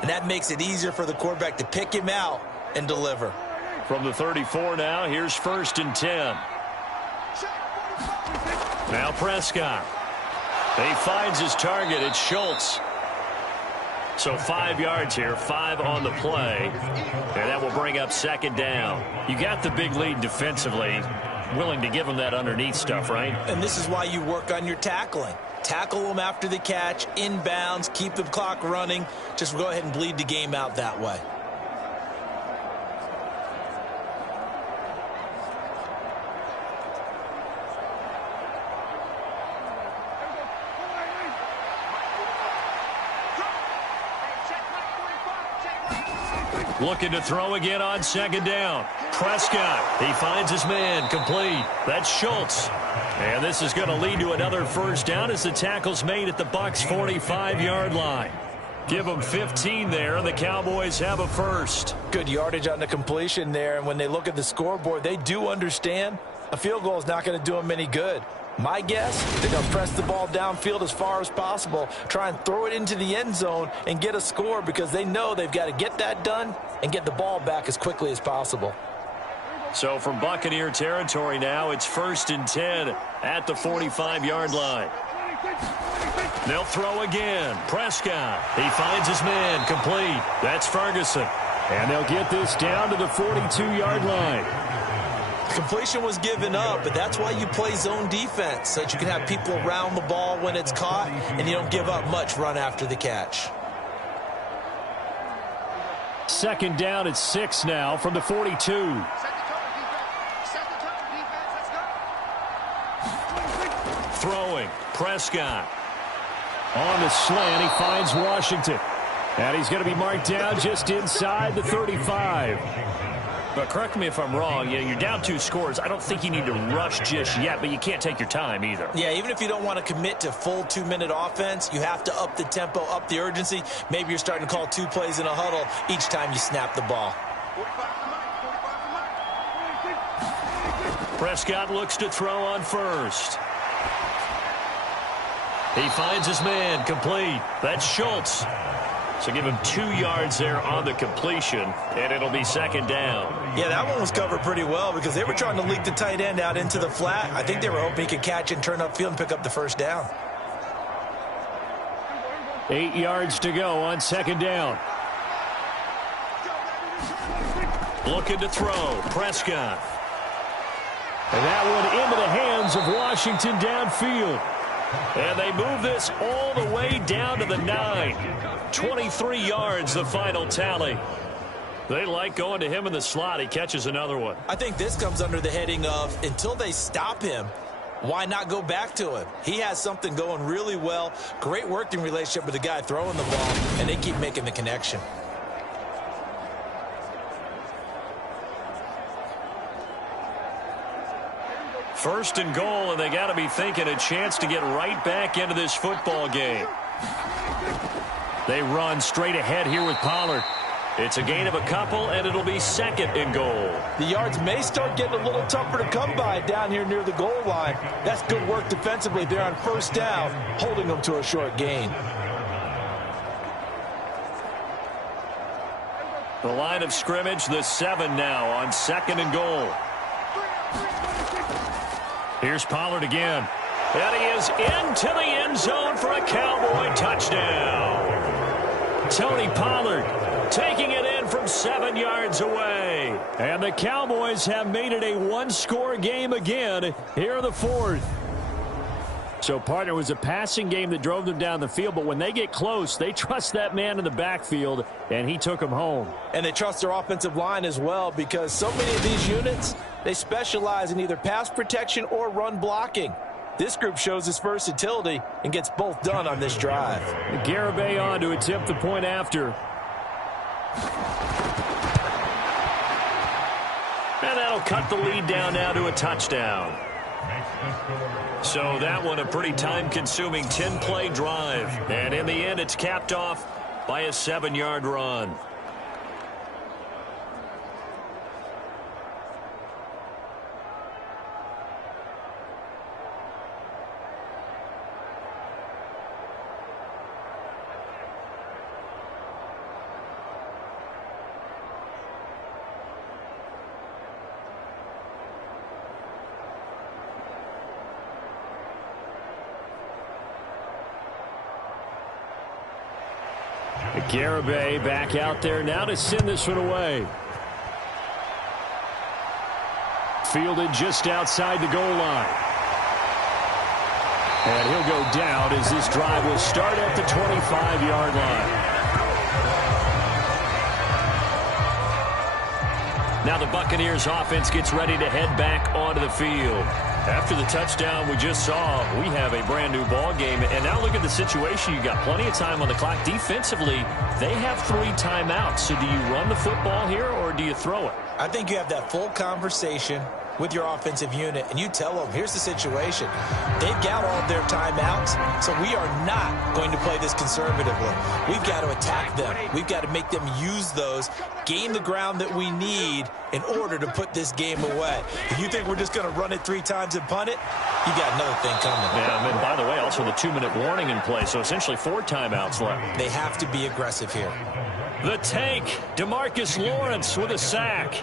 and that makes it easier for the quarterback to pick him out and deliver. From the 34 now, here's 1st and 10. Now Prescott. He finds his target. It's Schultz. So 5 yards here, 5 on the play, and that will bring up 2nd down. You got the big lead defensively, willing to give them that underneath stuff, right? And this is why you work on your tackling. Tackle them after the catch, inbounds, keep the clock running. Just go ahead and bleed the game out that way. Looking to throw again on 2nd down. Prescott, he finds his man, complete. That's Schultz. And this is going to lead to another 1st down as the tackle's made at the Bucs' 45-yard line. Give them 15 there, and the Cowboys have a 1st. Good yardage on the completion there, and when they look at the scoreboard, they do understand a field goal is not going to do them any good. My guess, they're going to press the ball downfield as far as possible, try and throw it into the end zone and get a score because they know they've got to get that done and get the ball back as quickly as possible. So from Buccaneer territory now, it's 1st and 10 at the 45-yard line. They'll throw again. Prescott, he finds his man, complete. That's Ferguson. And they'll get this down to the 42-yard line. Completion was given up, but that's why you play zone defense, so that you can have people around the ball when it's caught, and you don't give up much run after the catch. 2nd down at 6 now from the 42. Throwing, Prescott. On the slant, he finds Washington. And he's going to be marked down just inside the 35. But correct me if I'm wrong, you're down 2 scores. I don't think you need to rush just yet, but you can't take your time either. Yeah, even if you don't want to commit to full 2-minute offense, you have to up the tempo, up the urgency. Maybe you're starting to call 2 plays in a huddle each time you snap the ball. Prescott looks to throw on 1st. He finds his man, complete. That's Schultz. So give him 2 yards there on the completion, and it'll be 2nd down. Yeah, that one was covered pretty well because they were trying to leak the tight end out into the flat. I think they were hoping he could catch and turn upfield and pick up the 1st down. 8 yards to go on 2nd down. Looking to throw, Prescott. And that one into the hands of Washington downfield. And they move this all the way down to the 9. 23 yards, the final tally. They like going to him in the slot. He catches another one. I think this comes under the heading of until they stop him, why not go back to him? He has something going really well. Great working relationship with the guy throwing the ball, and they keep making the connection. First and goal, and they got to be thinking a chance to get right back into this football game. They run straight ahead here with Pollard. It's a gain of a couple, and it'll be 2nd and goal. The yards may start getting a little tougher to come by down here near the goal line. That's good work defensively there on 1st down, holding them to a short gain. The line of scrimmage, the 7 now on 2nd and goal. Here's Pollard again. And he is into the end zone for a Cowboy touchdown. Tony Pollard taking it in from 7 yards away. And the Cowboys have made it a one-score game again here in the fourth. So, partner, it was a passing game that drove them down the field, but when they get close, they trust that man in the backfield, and he took them home. And they trust their offensive line as well, because so many of these units, they specialize in either pass protection or run blocking. This group shows its versatility and gets both done on this drive. Garibay on to attempt the point after. And that'll cut the lead down now to a touchdown. So that one a pretty time-consuming 10-play drive. And in the end, it's capped off by a 7-yard run. Garibay back out there now to send this one away. Fielded just outside the goal line. And he'll go down as this drive will start at the 25-yard line. Now the Buccaneers offense gets ready to head back onto the field. After the touchdown we just saw, we have a brand new ball game. And now look at the situation. You got plenty of time on the clock. Defensively, they have 3 timeouts. So do you run the football here or do you throw it? I think you have that full conversation with your offensive unit, and you tell them, here's the situation. They've got all of their timeouts, so we are not going to play this conservatively. We've got to attack them. We've got to make them use those, gain the ground that we need in order to put this game away. If you think we're just going to run it 3 times and punt it, you got another thing coming. Yeah, and by the way, also the 2-minute warning in play, so essentially 4 timeouts left. They have to be aggressive here. The tank, DeMarcus Lawrence with a sack.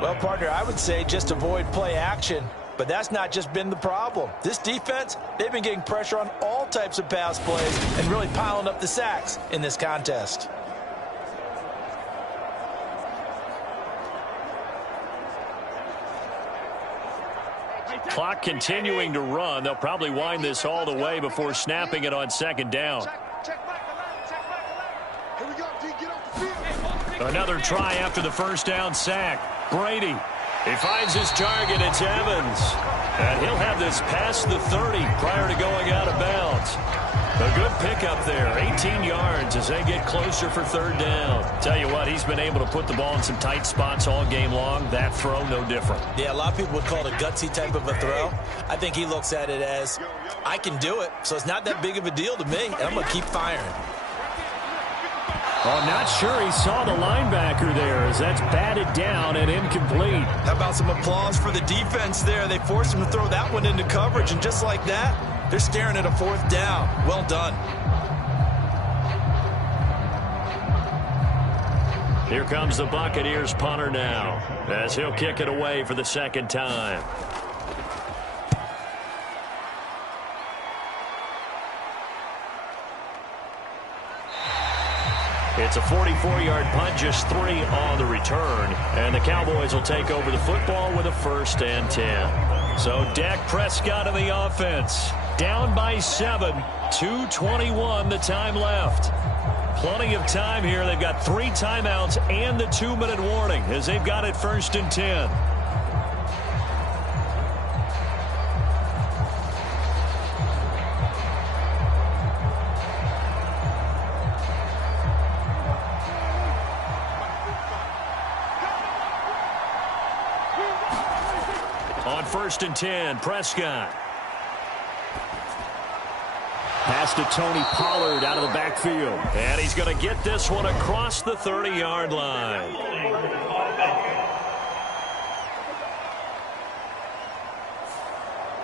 Well, partner, I would say just avoid play action, but that's not just been the problem. This defense, they've been getting pressure on all types of pass plays and really piling up the sacks in this contest. Clock continuing to run. They'll probably wind this all the way before snapping it on 2nd down. Another try after the 1st down sack. Brady, he finds his target. It's Evans. And he'll have this past the 30 prior to going out of bounds. A good pickup there. 18 yards as they get closer for 3rd down. Tell you what, he's been able to put the ball in some tight spots all game long. That throw, no different. Yeah, a lot of people would call it a gutsy type of a throw. I think he looks at it as, I can do it, so it's not that big of a deal to me, and I'm going to keep firing. Oh, not sure he saw the linebacker there as that's batted down and incomplete. How about some applause for the defense there? They forced him to throw that one into coverage, and just like that, they're staring at a 4th down. Well done. Here comes the Buccaneers punter now as he'll kick it away for the 2nd time. It's a 44-yard punt, just 3 on the return. And the Cowboys will take over the football with a 1st and 10. So Dak Prescott in the offense. Down by 7. 2:21 the time left. Plenty of time here. They've got 3 timeouts and the 2-minute warning as they've got it 1st and 10. On 1st and 10, Prescott. Pass to Tony Pollard out of the backfield. And he's going to get this one across the 30-yard line.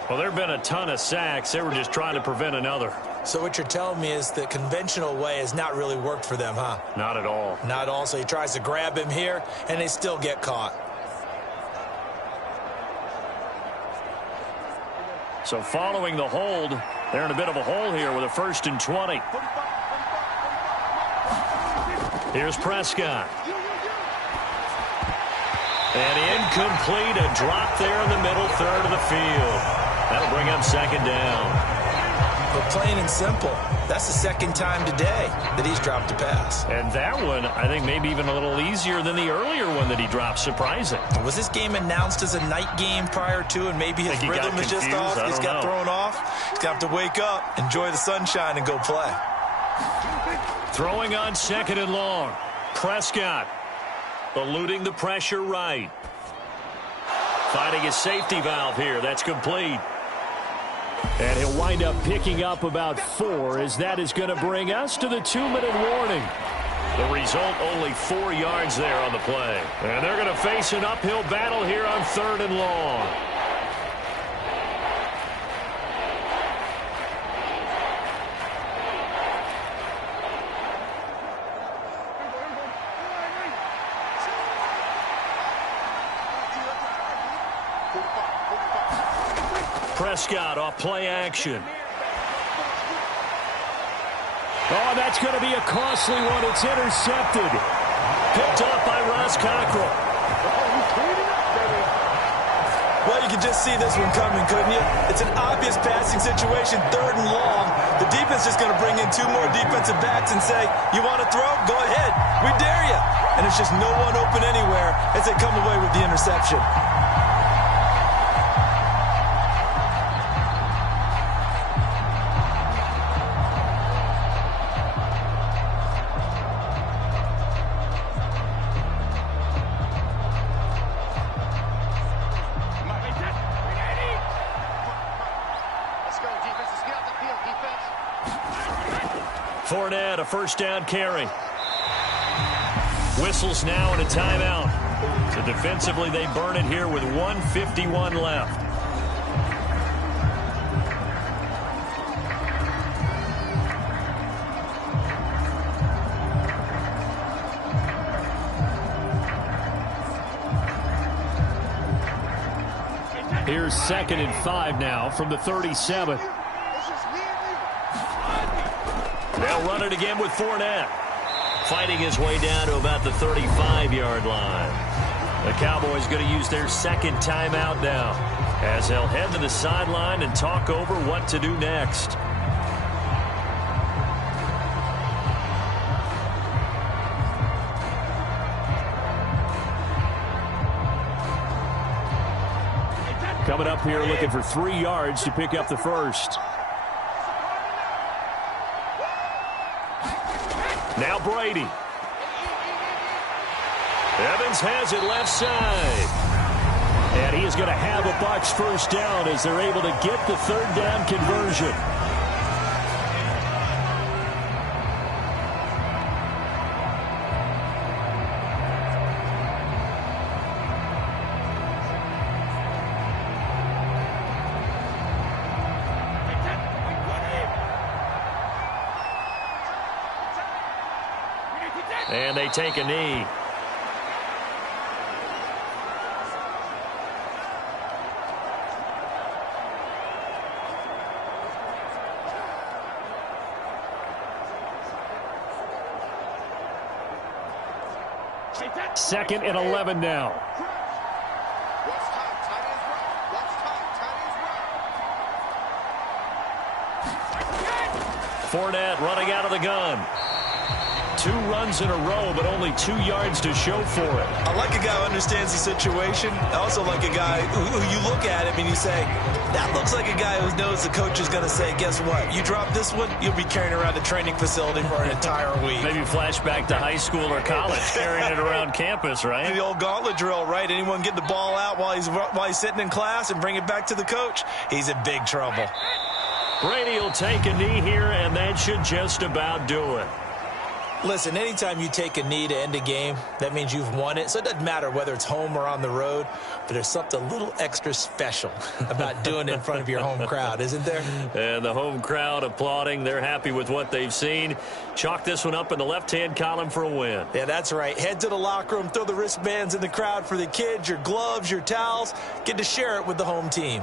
Well, there have been a ton of sacks. They were just trying to prevent another. So what you're telling me is the conventional way has not really worked for them, huh? Not at all. Not at all. So he tries to grab him here, and they still get caught. So following the hold, they're in a bit of a hole here with a 1st and 20. Here's Prescott. And incomplete, a drop there in the middle third of the field. That'll bring up second down. But plain and simple, that's the second time today that he's dropped a pass. And that one, I think, maybe even a little easier than the earlier one that he dropped. Surprising. Was this game announced as a night game prior to, and maybe his rhythm is just off? He's got thrown off. He's going to have to wake up, enjoy the sunshine, and go play. Throwing on second and long. Prescott eluding the pressure right. Finding a safety valve here. That's complete. And he'll wind up picking up about 4 as that is going to bring us to the 2-minute warning. The result, only 4 yards there on the play. And they're going to face an uphill battle here on third and long. Prescott off play action. Oh, that's going to be a costly one. It's intercepted. Picked up by Ross Cockrell. Well, you could just see this one coming, couldn't you? It's an obvious passing situation, third and long. The defense is going to bring in 2 more defensive backs and say, you want to throw? Go ahead. We dare you. And it's just no one open anywhere as they come away with the interception. Fournette, a first down carry. Whistles now and a timeout. So defensively, they burn it here with 1:51 left. Here's 2nd and 5 now from the 37. They'll run it again with Fournette. Fighting his way down to about the 35-yard line. The Cowboys going to use their second timeout now as they'll head to the sideline and talk over what to do next. Coming up here looking for 3 yards to pick up the first. Now Brady. Evans has it left side. And he is going to have a Bucs first down as they're able to get the third down conversion. And they take a knee. Second and 11 now. Fournette running out of the gun. 2 runs in a row, but only 2 yards to show for it. I like a guy who understands the situation. I also like a guy who you look at him and you say, that looks like a guy who knows the coach is going to say, guess what? You drop this one, you'll be carrying around the training facility for an entire week. Maybe flashback to high school or college, carrying it around campus, right? The old gauntlet drill, right? Anyone get the ball out while he's sitting in class and bring it back to the coach? He's in big trouble. Brady will take a knee here, and that should just about do it. Listen, anytime you take a knee to end a game, that means you've won it. So it doesn't matter whether it's home or on the road, but there's something a little extra special about doing it in front of your home crowd, isn't there? And the home crowd applauding. They're happy with what they've seen. Chalk this one up in the left-hand column for a win. Yeah, that's right. Head to the locker room, throw the wristbands in the crowd for the kids, your gloves, your towels. Get to share it with the home team.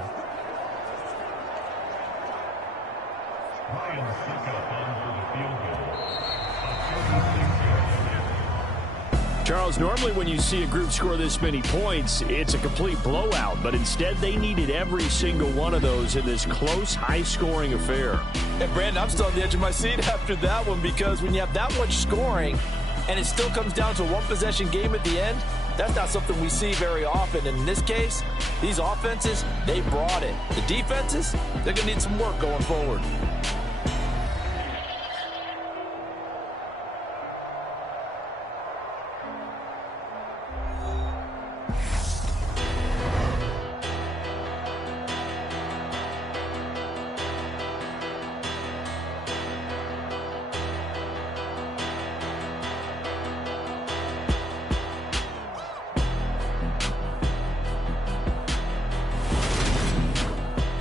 Charles, normally when you see a group score this many points, it's a complete blowout. But instead, they needed every single one of those in this close, high-scoring affair. And, Brandon, I'm still on the edge of my seat after that one because when you have that much scoring and it still comes down to a one-possession game at the end, that's not something we see very often. And in this case, these offenses, they brought it. The defenses, they're going to need some work going forward.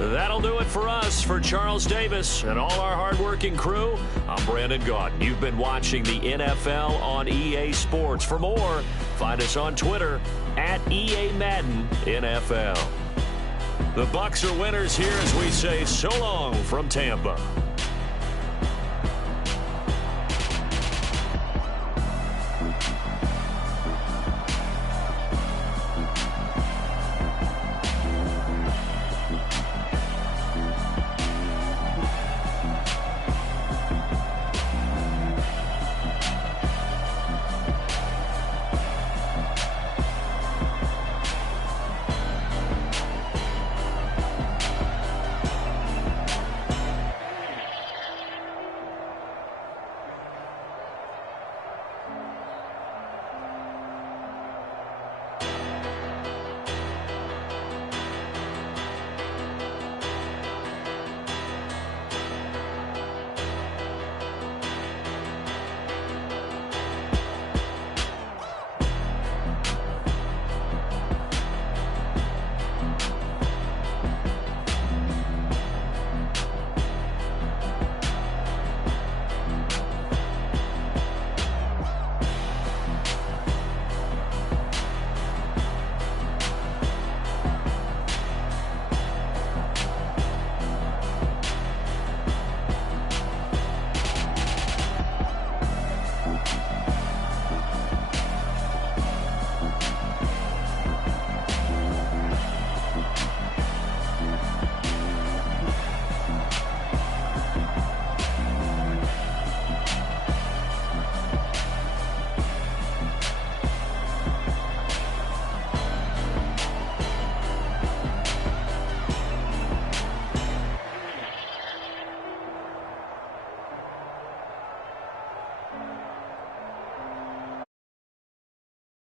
That'll do it for us. For Charles Davis and all our hardworking crew, I'm Brandon Gaudin. You've been watching the NFL on EA Sports. For more, find us on Twitter at EA Madden NFL. The Bucs are winners here as we say so long from Tampa.